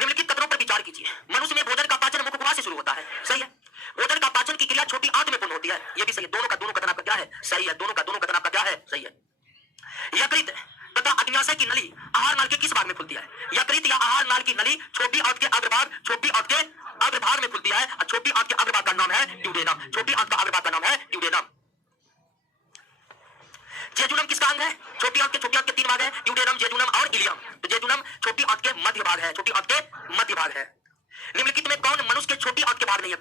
निम्नलिखित कथनों पर विचार कीजिए। मनुष्य में भोजन का पाचन मुख गुहा से शुरू होता है, सही है। भोजन का पाचन की क्रिया छोटी आंत में पूर्ण होती है, यह भी सही है। दोनों का दोनों कथन आपका क्या है? सही है। दोनों का दोनों कथन आपका क्या है? सही है। यकृत तथा अग्न्याशय की नली आहार नाल के किस भाग में खुलती है? यकृत या आहार नाल की नली छोटी आंत के अग्रभाग में खुलती है और छोटी आंत के अग्रभाग का नाम है ड्यूडेनम। छोटी आंत का अग्रभाग का नाम है ड्यूडेनम। जेजुनम किसका अंग है? छोटी आंत के 3 भाग है, ड्यूडेनम, जेजुनम और इलियम। तो जेजुनम छोटी आंत के मध्य भाग है, छोटी आंत के मध्य भाग है। निम्नलिखित में कौन मनुष्य के छोटी आंत के भाग नहीं है?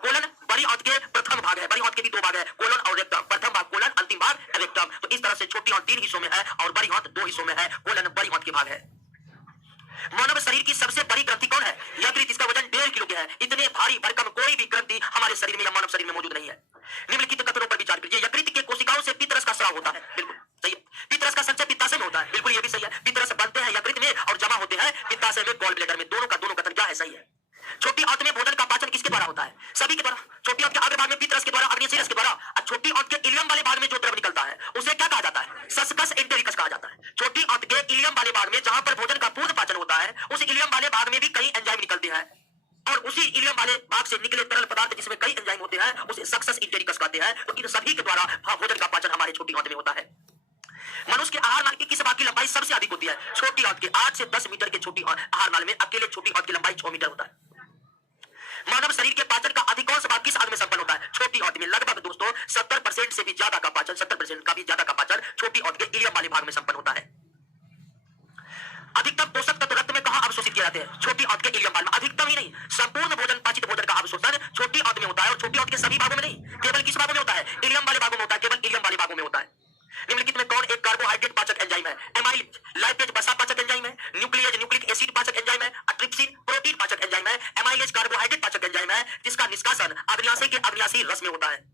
कोलन बड़ी आंत के प्रथम भाग है। बड़ी आंत के भी 2 भाग है, कोलन और रेक्टम। प्रथम भाग कोलन, अंतिम भाग रेक्टम। तो इस तरह से छोटी आंत 3 हिस्सों में है और बड़ी आंत 2 हिस्सों में है। कोलन बड़ी आंत के भाग है। मानव शरीर की सबसे बड़ी ग्रंथि कौन है? यकृत। इसका वजन 1.5 किलो का है। इतने भारी भरकम कोई भी ग्रंथि हमारे शरीर में या मानव शरीर में मौजूद नहीं है। निम्नलिखित कथनों पर विचार कीजिए। यकृत के कोशिकाओं से पित्तरस का स्राव होता है, बिल्कुल सही है। पित्तरस का संचय पित्ताशय में होता है, बिल्कुल ये भी सही है। पित्तरस बनते हैं यकृत में और जमा होते हैं पित्ताशय में, गॉल ब्लैडर में। दोनों का दोनों कथन क्या है? सही है। छोटी आंत में भोजन का पाचन किसके द्वारा होता है? सभी के द्वारा। छोटी आंत के अग्रभाग में पित्तरस के द्वारा, अग्न्याशय रस के द्वारा। और छोटी आंत के इलियम वाले भाग में जो द्रव निकलता है उसे क्या कहा जाता है? सस्कस एंटेरिकस कहा जाता है। छोटी आंत के इलियम वाले भाग में जहां पर भोजन का पूर्ण पाचन होता है, उस इलियम वाले भाग में भी कई एंजाइम निकलते हैं और उसी इलियम वाले भाग से निकले तरल पदार्थ जिसमें कई एंजाइम होते हैं उसे सक्सस एंटेरिकस कहते हैं। तो इन सभी के द्वारा भोजन का पाचन हमारे छोटी आंत में होता है। मनुष्य के आहार नाल की किस भाग की लंबाई सबसे अधिक होती है? छोटी आंत के 8 से 10 मीटर के छोटी आहार नाल में अकेले छोटी आंत की लंबाई 6 मीटर होता है। मानव शरीर के पाचन का अधिकांश भाग किस अंग में संपन्न होता है? छोटी आंत में। लगभग दोस्तों 70% से भी ज्यादा का पाचन, 70% का भी ज्यादा का पाचन छोटी आंत के इलियम वाले भाग में संपन्न होता है। अधिकतम पोषक तत्व रक्त में कहां अवशोषित किए जाते हैं? छोटी आंत के इलियम वाले में। अधिकतम ही नहीं, संपूर्ण भोजन, पाचित भोजन का अवशोषण छोटी आंत में होता है और छोटी आंत के सभी भागों में नहीं, केवल किस भागों में होता है? इलियम वाले भागों में होता है, केवल इलियम वाले भागों में होता है। निम्नलिखित में कौन एक कार्बोहाइड्रेट पाचक एंजाइम है? एमाइलेज लाइपेज वसा पाचक एंजाइम है, न्यूक्लियस न्यूक्लिक एसिड पाचक एंजाइम है, ट्रिप्सिन प्रोटीन पाचक एंजाइम है। एमाइलेज कार्बोहाइड्रेट पाचक एंजाइम है जिसका निष्कासन अग्न्याशय के अग्न्याशी रस में होता है।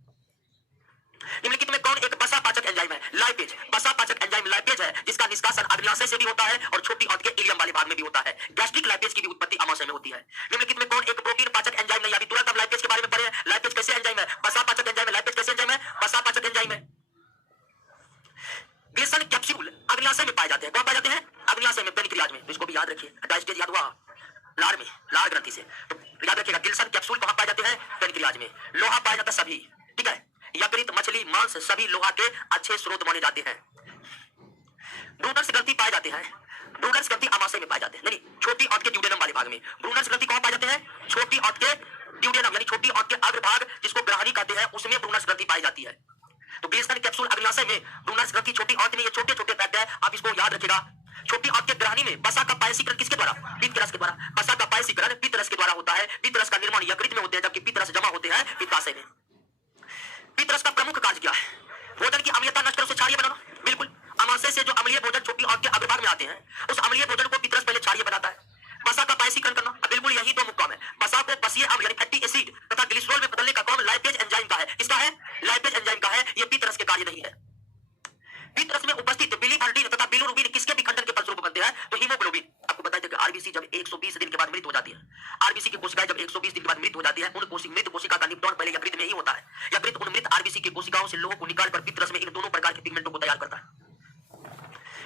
निम्नलिखित में कौन एक वसा पाचक एंजाइम है? लाइपेज वसा पाचक एंजाइम लाइपेज है जिसका निष्कासन अग्न्याशय से भी होता है और छोटी आंत के इलियम वाले भाग में भी होता है। गैस्ट्रिक लाइपेज की भी उत्पत्ति आमाशय में होती है। निम्नलिखित में कौन एक प्रोटीन पाचक एंजाइम नहीं? अभी तुरंत हम लाइपेज के बारे में पढ़े। लाइपेज कैसे एंजाइम है? वसा पाचक एंजाइम है। लाइपेज कैसे एंजाइम है? वसा पाचक एंजाइम है। ग्लिसरॉल कैप्सूल अग्न्याशय में पाए जाते हैं। कहां पाए जाते हैं? अग्न्याशय में, पेनक्रियाज में। तो इसको भी याद रखिए, डाइजेस्ट याद हुआ लार में, लार ग्रंथि से। तो याद रखिएगा ग्लिसरॉल कैप्सूल कहां पाए जाते हैं? पेनक्रियाज में। लोहा पाया जाता है सभी, ठीक है। यकृत, मछली, मांस सभी लोहा के अच्छे स्रोत माने जाते हैं। ब्रूनर्स ग्रंथि पाए जाते हैं। ब्रूनर्स ग्रंथि आमाशय में पाए जाते हैं, नहीं छोटी आंत के ड्यूडेनम वाले भाग में। ब्रूनर्स ग्रंथि कहां पाए जाते हैं? छोटी आंत के ड्यूडेनम यानी छोटी आंत के अग्रभाग जिसको ग्रहणी कहते हैं उसमें ब्रूनर्स ग्रंथि पाई जाती है। तो ग्लिसरॉल कैप्सूल अग्न्याशय में, ब्रूनर्स ग्रंथि छोटी आंत में। ये छोटे छोटे फैक्ट है, आप इसको याद रखिएगा। छोटी आंत के ग्रहणी में वसा का पायसीकरण किसके द्वारा? पित्त रस के द्वारा। वसा का पायसीकरण पित्त रस के द्वारा होता है। पित्त रस का निर्माण यकृत में होते हैं जबकि पित्त रस जमा होते हैं पित्ताशय में। पित्त रस का प्रमुख कार्य क्या है? भोजन की अम्लीयता नष्ट कर उसे क्षारीय बनाना, बिल्कुल। आमाशय से जो अम्लीय भोजन छोटी आंत के अग्रभाग में आते हैं उस अम्लीय भोजन को पित्त रस पहले क्षारीय बनाता है। वसा का पायसीकरण करना, बिल्कुल यही दो मुख्य काम है। वसा को बसीय अम्ल यानी फैटी एसिड तथा ग्लिसरॉल में बदलने का काम लाइपेज एंजाइम का है। किसका है? लाइपेज एंजाइम का है। ये पित्त रस के कार्य नहीं है। पित्त रस में उपस्थित बिलीवर्डिन तथा बिलिरुबिन किसके विखंडन के फलस्वरूप बनते हैं? तो हीमोग्लोबिन। आपको बताया था कि आरबीसी जब 120 दिन के बाद मृत हो जाती है, आरबीसी की कोशिकाएं जब 120 दिन के बाद मृत हो जाती है, उन मृत कोशिका का निपटान पहले यकृत में ही होता है। यकृत उन मृत आरबीसी की कोशिकाओं से लोह को निकालकर पित्त रस में इन दोनों प्रकार के पिगमेंटों को तैयार करता है।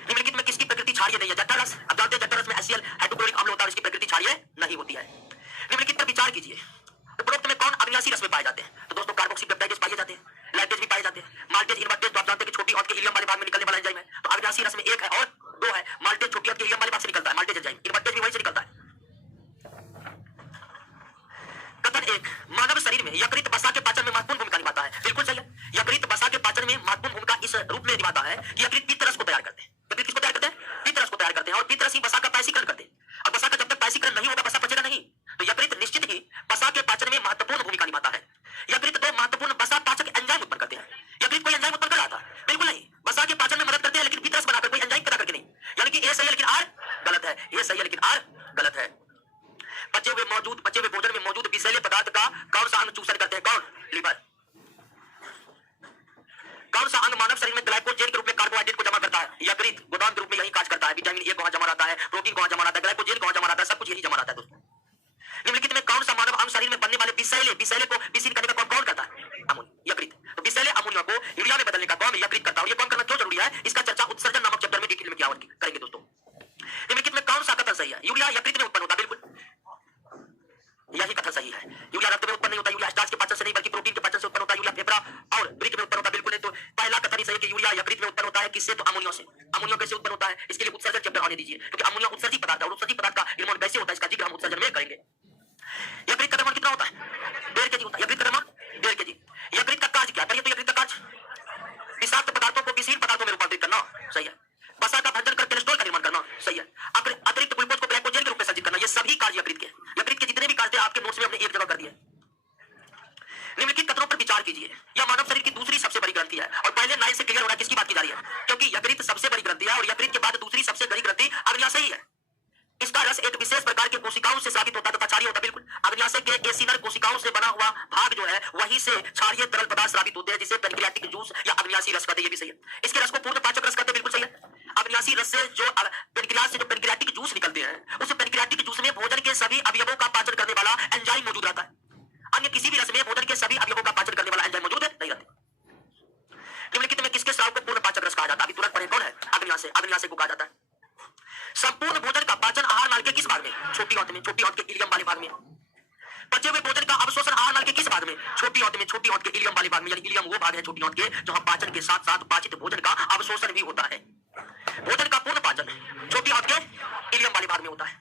निम्नलिखित में किसकी प्रकृति क्षारीय नहीं है? जठर रस। अब जानते हैं जठर रस में HCl हाइड्रोक्लोरिक अम्ल होता है, इसकी प्रकृति क्षारीय नहीं होती है। निम्नलिखित पर विचार कीजिए। उपरोक्त में कौन अग्न्याशी रस में पाए जाते हैं? तो दोस्तों कार्बोक्सी पेप्टाइडेज पाए जाते हैं, लाइपेज भी पाए जाते हैं। माल्टेज, इनवर्टेज तो आप जानते हैं कि छोटी आंत के इलियम वाले भाग में निकलने वाला एंजाइम है। तो अग्न्याशी रस में एक है और दो है। माल्टेज छोटी आंत के इलियम वाले भाग से निकलता है, माल्टेज एंजाइम। इनवर्टेज भी वहीं से निकलता है। कथन 1, मानव शरीर में यकृत वसा के पाचन में महत्वपूर्ण भूमिका निभाता है। बिल्कुल सही है। यकृत वसा के पाचन में महत्वपूर्ण भूमिका इस रूप में निभाता है कि यकृत पित्त रस को तैयार करते हैं। यकृत किसको तैयार करते हैं? पित्त रस को तैयार करते हैं और पित्त रस ही वसा का पायसीकरण करते हैं। और वसा का जब तक पायसीकरण नहीं होगा वसा पचेगा नहीं। तो यकृत निश्चित ही वसा के पाचन में महत्वपूर्ण भूमिका निभाता है। यकृत दो महत्वपूर्ण वसा पाचक एंजाइम उत्पन्न करते हैं। यकृत कोई एंजाइम उत्पन्न कर रहा था? बिल्कुल नहीं। वसा के पाचन में मदद करते हैं लेकिन पित्त रस बनाकर कोई एंजाइम पैदा करके नहीं। यानी कि ए सही है लेकिन आर गलत है। ये सही है लेकिन आर गलत है। पचे हुए भोजन में मौजूद विषैले पदार्थ का कौन सा अंग चूषण करते हैं? कौन? लीवर। कौन सा अंग मानव शरीर में ग्लाइकोजेन के रूप में कार्बोहाइड्रेट को जमा करता है? यकृत गोदाम के रूप में यही कार्य करता है। विटामिन ए कहां जमा रहता है, प्रोटीन कहां जमा रहता है, ग्लाइकोजेन कहां जमा रहता है, सब कुछ यही जमा रहता है दोस्तों। निम्नलिखित में कौन सा मानव अंग शरीर में बनने वाले विषैले को विशीर्ण करने का काम कौन करता है? अमोनिया, यकृत। तो विषैले अमोनिया को यूरिया में बदलने का काम यकृत करता है। और ये काम करना क्यों जरूरी है, इसका चर्चा उत्सर्जन नामक चैप्टर में डिटेल में क्या करेंगे दोस्तों। निम्नलिखित में कौन सा कथन सही है? यूरिया यकृत में उत्पन्न होता है, बिल्कुल यही कथन सही है। यूरिया रक्त में उत्पन्न नहीं होता, यूरिया स्टार्च के पाचन से नहीं बल्कि प्रोटीन के पाचन से उत्पन्न होता है। यूरिया फेफड़ा और वृक्क में उत्पन्न होता है, बिल्कुल नहीं। तो पहला कथन ही सही कि यूरिया यकृत में उत्पन्न होता है। किससे? तो अमोनिया से। अमोनिया कैसे उत्पन्न होता है, इसके लिए उत्सर्जन चैप्टर आने दीजिए, क्योंकि अमोनिया उत्सर्जित पदार्थ है और उत्सर्जित पदार्थ का निर्माण कैसे होता है इसका जिक्र हम उत्सर्जन में करेंगे। यकृत का द्रव्यमान कितना होता है? 1.5 kg होता है। यकृत का द्रव्यमान 1.5 kg। यकृत का कार्य क्या है? तो यकृत का कार्य विषाक्त पदार्थों को विशीर्ण पदार्थों में रूपांतरित करना, सही है। वसा का भंजन कर कोलेस्ट्रॉल का निर्माण करना, सही है। अतिरिक्त ग्लूकोज को ग्लाइकोजेन के रूप में संचित करना, ये सभी कार्य यकृत के। यकृत के जितने भी कार्य आपके नोट्स में हमने एक जगह कर दिए। निम्नलिखित कथनों पर विचार कीजिए। यह मानव शरीर की दूसरी सबसे बड़ी ग्रंथि है। और पहले लाइन से क्लियर हो रहा है किसकी बात की जा रही है, क्योंकि यकृत सबसे बड़ी ग्रंथि है और यकृत के बाद दूसरी सबसे बड़ी ग्रंथि अग्न्याशय ही है। इसका रस एक विशेष प्रकार के कोशिकाओं से स्रावित होता है तथा क्षारीय होता है, बिल्कुल। अग्न्याशय के एसिनल कोशिकाओं से बना हुआ भाग जो है वहीं से क्षारीय तरल पदार्थ स्रावित होते हैं, जिसे पेनक्रियाटिक जूस या अग्न्याशी रस कहते हैं, ये भी सही है। इसके रस को पूर्ण पाचक रस कहते हैं, बिल्कुल सही है। अग्न्याशी रस से जो पेनक्रियाटिक जूस निकलते हैं, उस पेनक्रियाटिक जूस में भोजन के सभी अवयवों का पाचन करने वाला एंजाइम मौजूद रहता है। अन्य किसी भी रस में भोजन के सभी अवयवों का पाचन करने वाला एंजाइम मौजूद नहीं रहते। निम्नलिखित में किसके स्राव को पूर्ण पाचक रस कहा जाता है? अभी तुरंत पढ़े, कौन है? अग्न्याशय। अग्न्याशय को कहा जाता है। संपूर्ण भोजन का पाचन आहार नाल के किस भाग में? छोटी आंत में। छोटी आंत के इलियम वाले भाग में। बचे हुए भोजन का अवशोषण आहार नाल के किस भाग में? छोटी आंत में। छोटी आंत के इलियम वाले भाग में, यानी इलियम वो भाग है छोटी आंत के जहां पाचन के साथ साथ पाचित भोजन का अवशोषण भी होता है। भोजन का पूर्ण पाचन छोटी आंत के इलियम वाले भाग में होता है।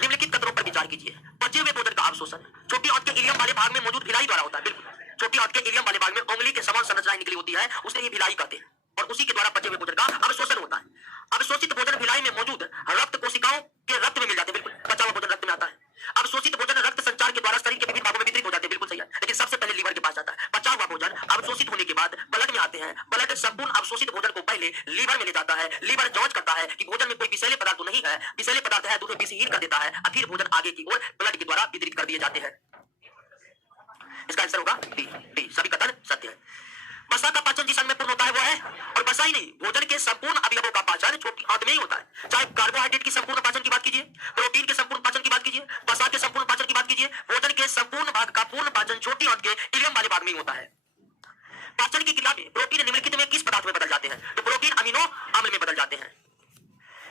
निम्नलिखित कथनों पर विचार कीजिए। बचे हुए भोजन का अवशोषण छोटी आंत के इलियम वाले भाग में मौजूद भिलाई द्वारा होता है, बिल्कुल। छोटी आंत के इलियम वाले भाग में उंगली के समान संरचना निकली होती है, उसे ही भिलाई कहते हैं और उसी के द्वारा बचे हुए भोजन का अवशोषण होता है। अवशोषित भोजन भिलाई में मौजूद रक्त कोशिकाओं के रक्त में मिल जाते हैं, बिल्कुल। बचा हुआ भोजन रक्त में आता है। अवशोषित भोजन रक्त संचार के द्वारा शरीर के विभिन्न भागों में वितरित हो जाते हैं, बिल्कुल सही है, लेकिन सबसे पहले लीवर के पास जाता है। बचा हुआ भोजन अवशोषित होने के बाद ब्लड में आते हैं। ब्लड संपूर्ण अवशोषित भोजन को पहले लीवर में ले जाता है। लीवर जांच करता है कि भोजन में कोई विषैले पदार्थ तो नहीं है। विषैले पदार्थ है तो उसे विषहीन कर देता है। फिर भोजन आगे की ओर ब्लड के द्वारा वितरित कर दिए जाते हैं। इसका आंसर होगा डी। सभी कथन सत्य है। वसा का पाचन जिस अंग में पूर्ण होता है वो है, और वसा ही नहीं, भोजन के संपूर्ण अवयवों का पाचन छोटी आंत में ही होता है। चाहे कार्बोहाइड्रेट की संपूर्ण पाचन की बात कीजिए, प्रोटीन के संपूर्ण पाचन की बात कीजिए, वसा के संपूर्ण पाचन की बात कीजिए, भोजन के संपूर्ण भाग का पूर्ण पाचन छोटी आंत के इलियम वाले भाग में ही होता है। पाचन की क्रिया में प्रोटीन निम्नलिखित में किस पदार्थ में बदल जाते हैं? तो प्रोटीन अमीनो अम्ल में बदल जाते हैं।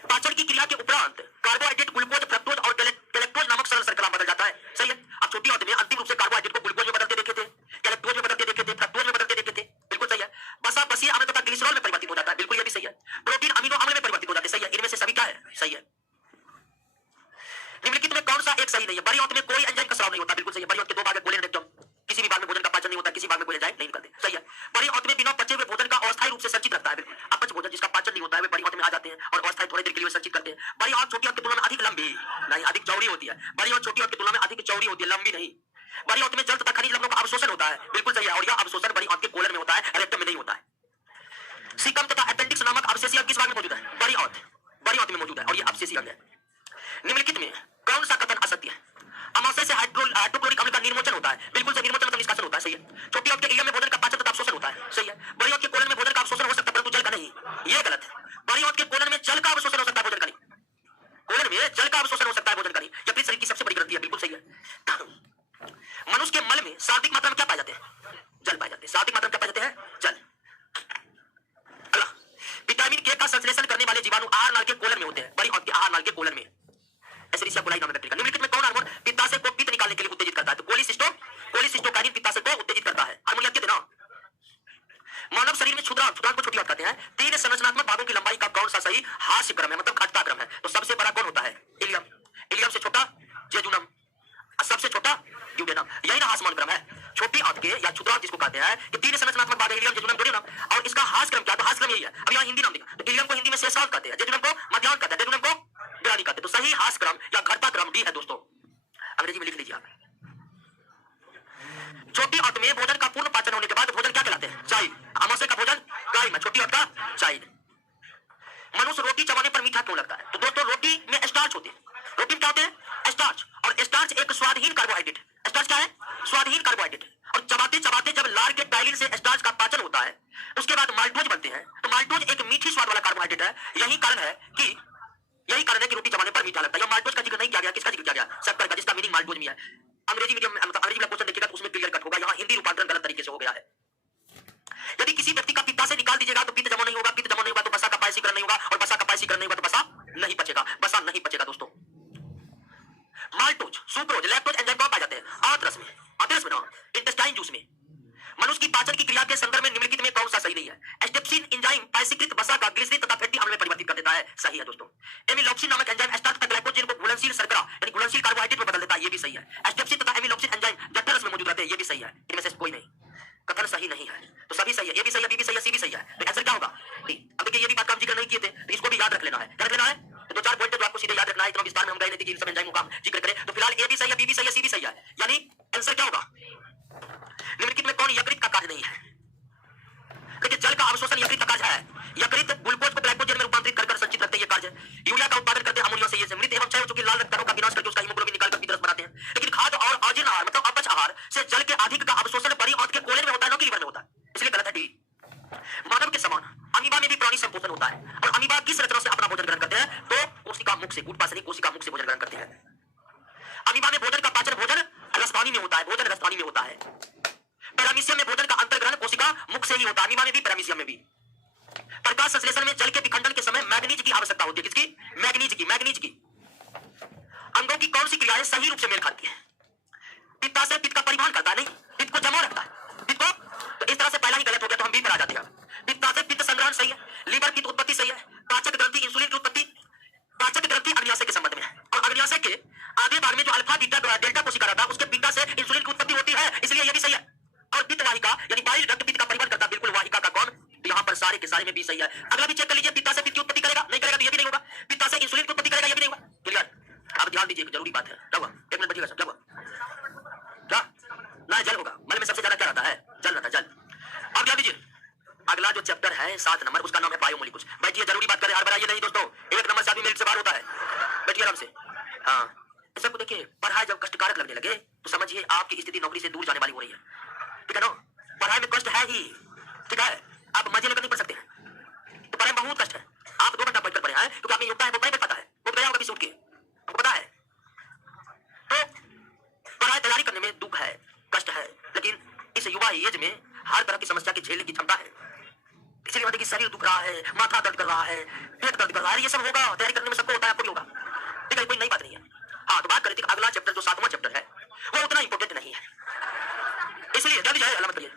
पाचन की क्रिया के उपरांत कार्बोहाइड्रेट ग्लूकोज, फ्रक्टोज और गैलेक्टोज नामक सरल शर्करा बदल जाता है, सही है। अब छोटी आंत में अंतिम रूप से कार्बोहाइड्रेट को ग्लूकोज में बदलते देखे थे, गैलेक्टोज में बदलते देखे थे, फ्रक्टोज में बदलते देखे थे, बिल्कुल सही है। वसा बसीय अम्ल तथा ग्लिसरॉल में परिवर्तित हो जाता है, बिल्कुल ये भी सही है। प्रोटीन अमीनो अम्ल में परिवर्तित हो जाते हैं, सही है। इनमें से सभी क्या है? सही है। निम्नलिखित में कौन सा एक सही नहीं है? बड़ी आंत में कोई एंजाइम का स्राव नहीं होता, बिल्कुल सही है। बड़ी आंत के दो भाग है, कोलेन और रेक्टम। किसी भी भाग में भोजन का पाचन नहीं होता, किसी भाग में कोई एंजाइम नहीं निकलते, सही है। बड़ी आंत में बिना पचे हुए भोजन का अस्थायी रूप से संचित रहता है, बिल्कुल। अपच भोजन जिसका पाचन नहीं होता है वे बड़ी आंत में आ जाते हैं और अस्थायी थोड़ी देर के लिए संचित करते हैं। बड़ी आंत छोटी आंत की तुलना में अधिक लंबी नहीं, अधिक चौड़ी होती है। बड़ी आंत छोटी आंत की तुलना में अधिक चौड़ी होती है, लंबी नहीं। बड़ी आंत में जल तथा खनिज लवणों का अवशोषण होता है, बिल्कुल सही है। और यह अवशोषण बड़ी आंत के कोलन में होता है, रेक्टम में नहीं होता है। सीकम तथा अपेंडिक्स नामक अवशेषीय अंग किस भाग में मौजूद है? बड़ी आंत में मौजूद है और यह अवशेषीय अंग है। निम्नलिखित में कौन सा कथन असत्य है? अमाशय से हाइड्रोक्लोरिक अम्ल का निर्मोचन होता है, बिल्कुल सही। निर्मोचन मतलब निष्कासन होता है, सही है। छोटी आंत के इलियम में भोजन का पाचन तथा अवशोषण होता है, सही है। बड़ी आंत के कोलन में भोजन का अवशोषण हो सकता है परंतु जल का नहीं, यह गलत है। बड़ी आंत के कोलन में जल का अवशोषण हो सकता है, भोजन का नहीं। कोलन में जल का अवशोषण हो सकता है, भोजन का नहीं। यकृत शरीर की सबसे बड़ी ग्रंथि है, बिल्कुल सही है। मनुष्य के मल में सर्वाधिक मात्रा में क्या पाए जाते हैं? जल पाए जाते हैं। सर्वाधिक मात्रा में क्या पाए जाते हैं? जल। अगला, विटामिन के का संश्लेषण करने वाले जीवाणु आहार नाल के कोलन में होते हैं, बड़ी आंत के आहार नाल के कोलन में। एसिडिया कोलाई नाम है बैक्टीरिया। निम्नलिखित में कौन हार्मोन पित्ताशय को पित्त निकालने के लिए उत्तेजित करता है? तो कोलिसिस्टोकाइनिन पित्ताशय को उत्तेजित करता है। हार्मोन याद किया ना। मानव शरीर में क्षुद्रांग को छोटी आंत कहते हैं। 3 संरचनात्मक भागों की लंबाई का कौन सा सही हास्य क्रम है, मतलब घटता क्रम है? तो सबसे बड़ा कौन होता है? इलियम। इलियम से छोटा जेजुनम, सबसे छोटा ड्यूडेनम। यही ना हास्यमान क्रम है। छोटी आंत के या क्षुद्रांग जिसको कहते हैं कि 3 संरचनात्मक भाग है, इलियम, जेजुनम, ड्यूडेनम। और इसका हास्य क्रम क्या? तो हास्य क्रम यही है। अब यहाँ हिंदी नाम देखा तो इलियम को हिंदी में शेषांग कहते हैं, जेजुनम को मध्यांग कहते हैं, ड्यूडेनम को ग्रानी कहते हैं। तो सही हास्य क्रम या घटता क्रम डी है दोस्तों। अंग्रेजी में लिख लीजिए आप। छोटी आंत में भोजन का पूर्ण पाचन होने के बाद भोजन क्या कहलाते हैं? चाइल्ड। अमाशय का भोजन गाय में, छोटी आंत का चाइल्ड। मनुष्य रोटी चबाने पर मीठा क्यों लगता है? तो दोस्तों रोटी में स्टार्च होते हैं। रोटी क्या होते हैं? स्टार्च। और स्टार्च एक स्वादहीन कार्बोहाइड्रेट। स्टार्च क्या है? स्वादहीन कार्बोहाइड्रेट। और चबाते चबाते जब लार के टाइलिन से स्टार्च का पाचन ठीक है, यही कारण है कि रोटी जमाने पर मीठा लगता है। माल्टोज का जिक्र नहीं किया गया, किसका जिक्र किया गया? शक्कर का, जिसका मीनिंग माल्टोज में है। अंग्रेजी मीडियम मतलब अंग्रेजी वाला क्वेश्चन देखिएगा तो उसमें क्लियर कट होगा, यहाँ हिंदी रूपांतरण गलत तरीके से हो गया है। यदि किसी व्यक्ति का पित्ता से निकाल दीजिएगा तो पित्त जमा नहीं होगा, पित्त जमा नहीं होगा तो बसा का पायसीकरण नहीं होगा, और बसा का पायसीकरण नहीं होगा तो बसा नहीं पचेगा, बसा नहीं पचेगा दोस्तों। माल्टोज, सुक्रोज, लैक्टोज एंजाइम कहां पाए जाते हैं? आंतरस में, आंतरस में ना, इंटेस्टाइन जूस में। मनुष्य की पाचन की क्रिया के संदर्भ में निम्नलिखित में कौन सा सही नहीं है? एस्टेप्सिन एंजाइम पायसीकृत बसा का ग्लिसरीन तथा फैटी अम्ल में परिवर्तित कर देता है, सही है दोस्तों। एमिलॉक्सिन नामक एंजाइम स्टार्च तथा ग्लाइकोजेन को घुलनशील शर्करा यानी घुलनशील कार्बोहाइड्रेट में बदल देता है, ये भी सही है। एस्टेप्सिन तथा एमिलॉक्सिन एंजाइम जठर रस में मौजूद रहते हैं, ये भी सही है। इनमें से कोई नहीं, कथन सही नहीं है, तो सभी सही है, ए भी सही है, बी भी सही है, सी भी सही है, तो आंसर क्या होगा? डी। अब देखिए ये भी बात का हम जिक्र नहीं किए थे, तो इसको भी याद रख लेना है। क्या रख लेना है? तो दो चार पॉइंट जो आपको सीधे याद रखना है, इतना विस्तार में हम गए नहीं थे कि इन सब एंजाइमों का जिक्र करें। तो फिलहाल ए भी सही है, बी भी सही है, सी भी सही है, यानी आंसर क्या होगा? निम्नलिखित में कौन यकृत का कार्य नहीं है? देखिए जल का अवशोषण यकृत का कार्य है। यकृत ग्लूकोज को ग्लाइकोजन में रूपांतरित कर संचित रखते हैं, ये कार्य। यूरिया का उत्पादन करते हैं अमोनिया से, ये मृत एवं क्षय हो चुके लाल रक्त कणों का विनाश करके उसका हीमोग्लोबिन निकालकर पीतरस बनाते हैं। लेकिन खाद्य और अजीर्ण आहार मतलब अपच आहार से जल के अधिक का अवशोषण बड़ी आंत के कोलन में होता है, न कि लीवर में होता है, इसलिए गलत है डी। मानव के समान अमीबा में भी प्राणी संपोषण होता है, और अमीबा किस रचना से अपना भोजन ग्रहण करते हैं? तो कोशिका मुख से, गुटपाशनी कोशिका मुख से भोजन ग्रहण करते हैं। अमीबा में भोजन का पाचन भोजन रसवानी में होता है, भोजन रसवानी में होता है। पैरामीशियम में भोजन का अंतर्ग्रहण कोशिका मुख से ही होता है, अमीबा में भी पैरामीशियम में भी। प्रकाश संश्लेषण में जल के विखंडन के समय मैग्नीज की आवश्यकता होती है, किसकी? मैग्नीज की। अंगों की कौन सी क्रियाएं सही रूप से मेल खाती है? पित्ता से पित्त का परिवहन करता है, नहीं, पित्त को जमा रखता है, पित्त को, तो इस तरह से पहला ही गलत हो गया, तो हम बी पर आ जाते हैं। पित्ता से पित्त संग्रहण सही है, लीवर की उत्पत्ति सही है, पाचक ग्रंथि इंसुलिन की उत्पत्ति, पाचक ग्रंथि अग्न्याशय के संबंध में है, और अग्न्याशय के आधे भाग में जो अल्फा बीटा डेल्टा कोशिका रहता है उसके बीटा से इंसुलिन की उत्पत्ति होती है, इसलिए यह भी सही है। और पित्त वाहिका यानी बाइल डक्ट पित्त का परिवहन करता है, बिल्कुल वाहिका का कौन? यहाँ पर सारे के सारे में भी सही है। अगला भी चेक कर लीजिए, पित्ता से पित्त की उत्पत्ति करेगा, नहीं करेगा तो ये भी नहीं होगा। पित्ता से इंसुलिन की उत्पत्ति करेगा, ये भी नहीं होगा। क्लियर? अब ध्यान दीजिए, जरूरी बात है। क्या हुआ? 1 मिनट बचिएगा, क्या हुआ? क्या ना? जल होगा, मल में सबसे ज्यादा क्या रहता है? जल रहता है, जल। अब ध्यान दीजिए, अगला जो चैप्टर है 7 नंबर, उसका नाम है बायोमोलिकुल्स। बैठिए, जरूरी बात करें, हड़बड़ाइए नहीं दोस्तों, 1 नंबर से आदमी मिनट से बाहर होता है। बैठिए आराम से। हाँ, इस सबको देखिए, पढ़ाई जब कष्टकारक लगने लगे तो समझिए आपकी स्थिति नौकरी से दूर जाने वाली हो रही है, ठीक है ना? पढ़ाई में कष्ट है ही, ठीक है, आप मजे लेकर नहीं पढ़ सकते हैं, तो पढ़ाई में बहुत कष्ट है। आप 2 घंटा पढ़कर पढ़े हैं क्योंकि आपने योग्यता है, वो नहीं पढ़ पाता है, वो गया होगा भी सूट के, आपको पता है। तो पढ़ाई तैयारी करने में दुख है, कष्ट है, लेकिन इस युवा एज में हर तरह की समस्या की झेलने की क्षमता है। इसलिए मतलब कि शरीर दुख रहा है, माथा दर्द कर रहा है, पेट दर्द कर रहा है, ये सब होगा, तैयारी करने में सबको होता है, आपको भी होगा, ठीक है, कोई नई बात नहीं है। हाँ, तो बात करें अगला चैप्टर जो 7वां चैप्टर है वो उतना इंपॉर्टेंट नहीं है, इसलिए जल्दी जाए, अलग करिए।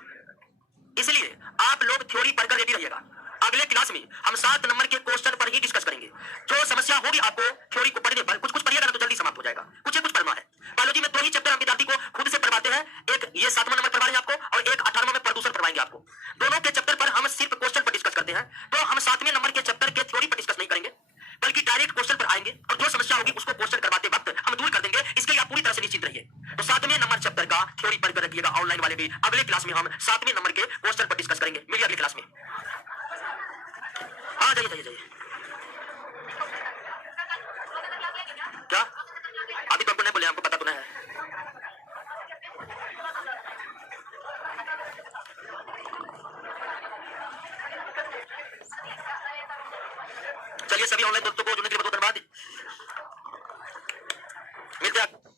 इसलिए आप लोग थ्योरी पढ़कर रेडी रहिएगा। अगले क्लास में हम 7 नंबर के क्वेश्चन पर ही डिस्कस करेंगे। जो समस्या होगी आपको थ्योरी को पढ़ने पर, कुछ कुछ पढ़िएगा ना तो जल्दी समाप्त हो जाएगा, कुछ पढ़ना है। बायोलॉजी में 2 ही चैप्टर हम विद्यार्थी को खुद से पढ़वाते हैं, एक ये 7वां नंबर पढ़वा रहे हैं आपको, और एक 18वां में प्रदूषण पढ़वाएंगे आपको। दोनों के चैप्टर पर हम सिर्फ क्वेश्चन पर डिस्कस करते हैं, तो हम 7वें नंबर के चैप्टर के थ्योरी पर डिस्कस नहीं करेंगे, बल्कि डायरेक्ट क्वेश्चन पर आएंगे, और जो समस्या होगी उसको क्वेश्चन करवाते वक्त हम दूर कर देंगे। इसके लिए आप पूरी तरह से निश्चित रहिए। तो 7वें नंबर चैप्टर का थ्योरी पढ़कर रखिएगा, ऑनलाइन वाले भी। अगले क्लास में हम 7वें नंबर के क्वेश्चन पर डिस्कस करेंगे। मिलिए अगले क्लास में। हाँ, जाइए। क्या अभी तो आपको नहीं बोले, आपको पता तो नहीं है। चलिए, सभी ऑनलाइन दोस्तों को जुड़ने के लिए बहुत धन्यवाद। मिलते हैं।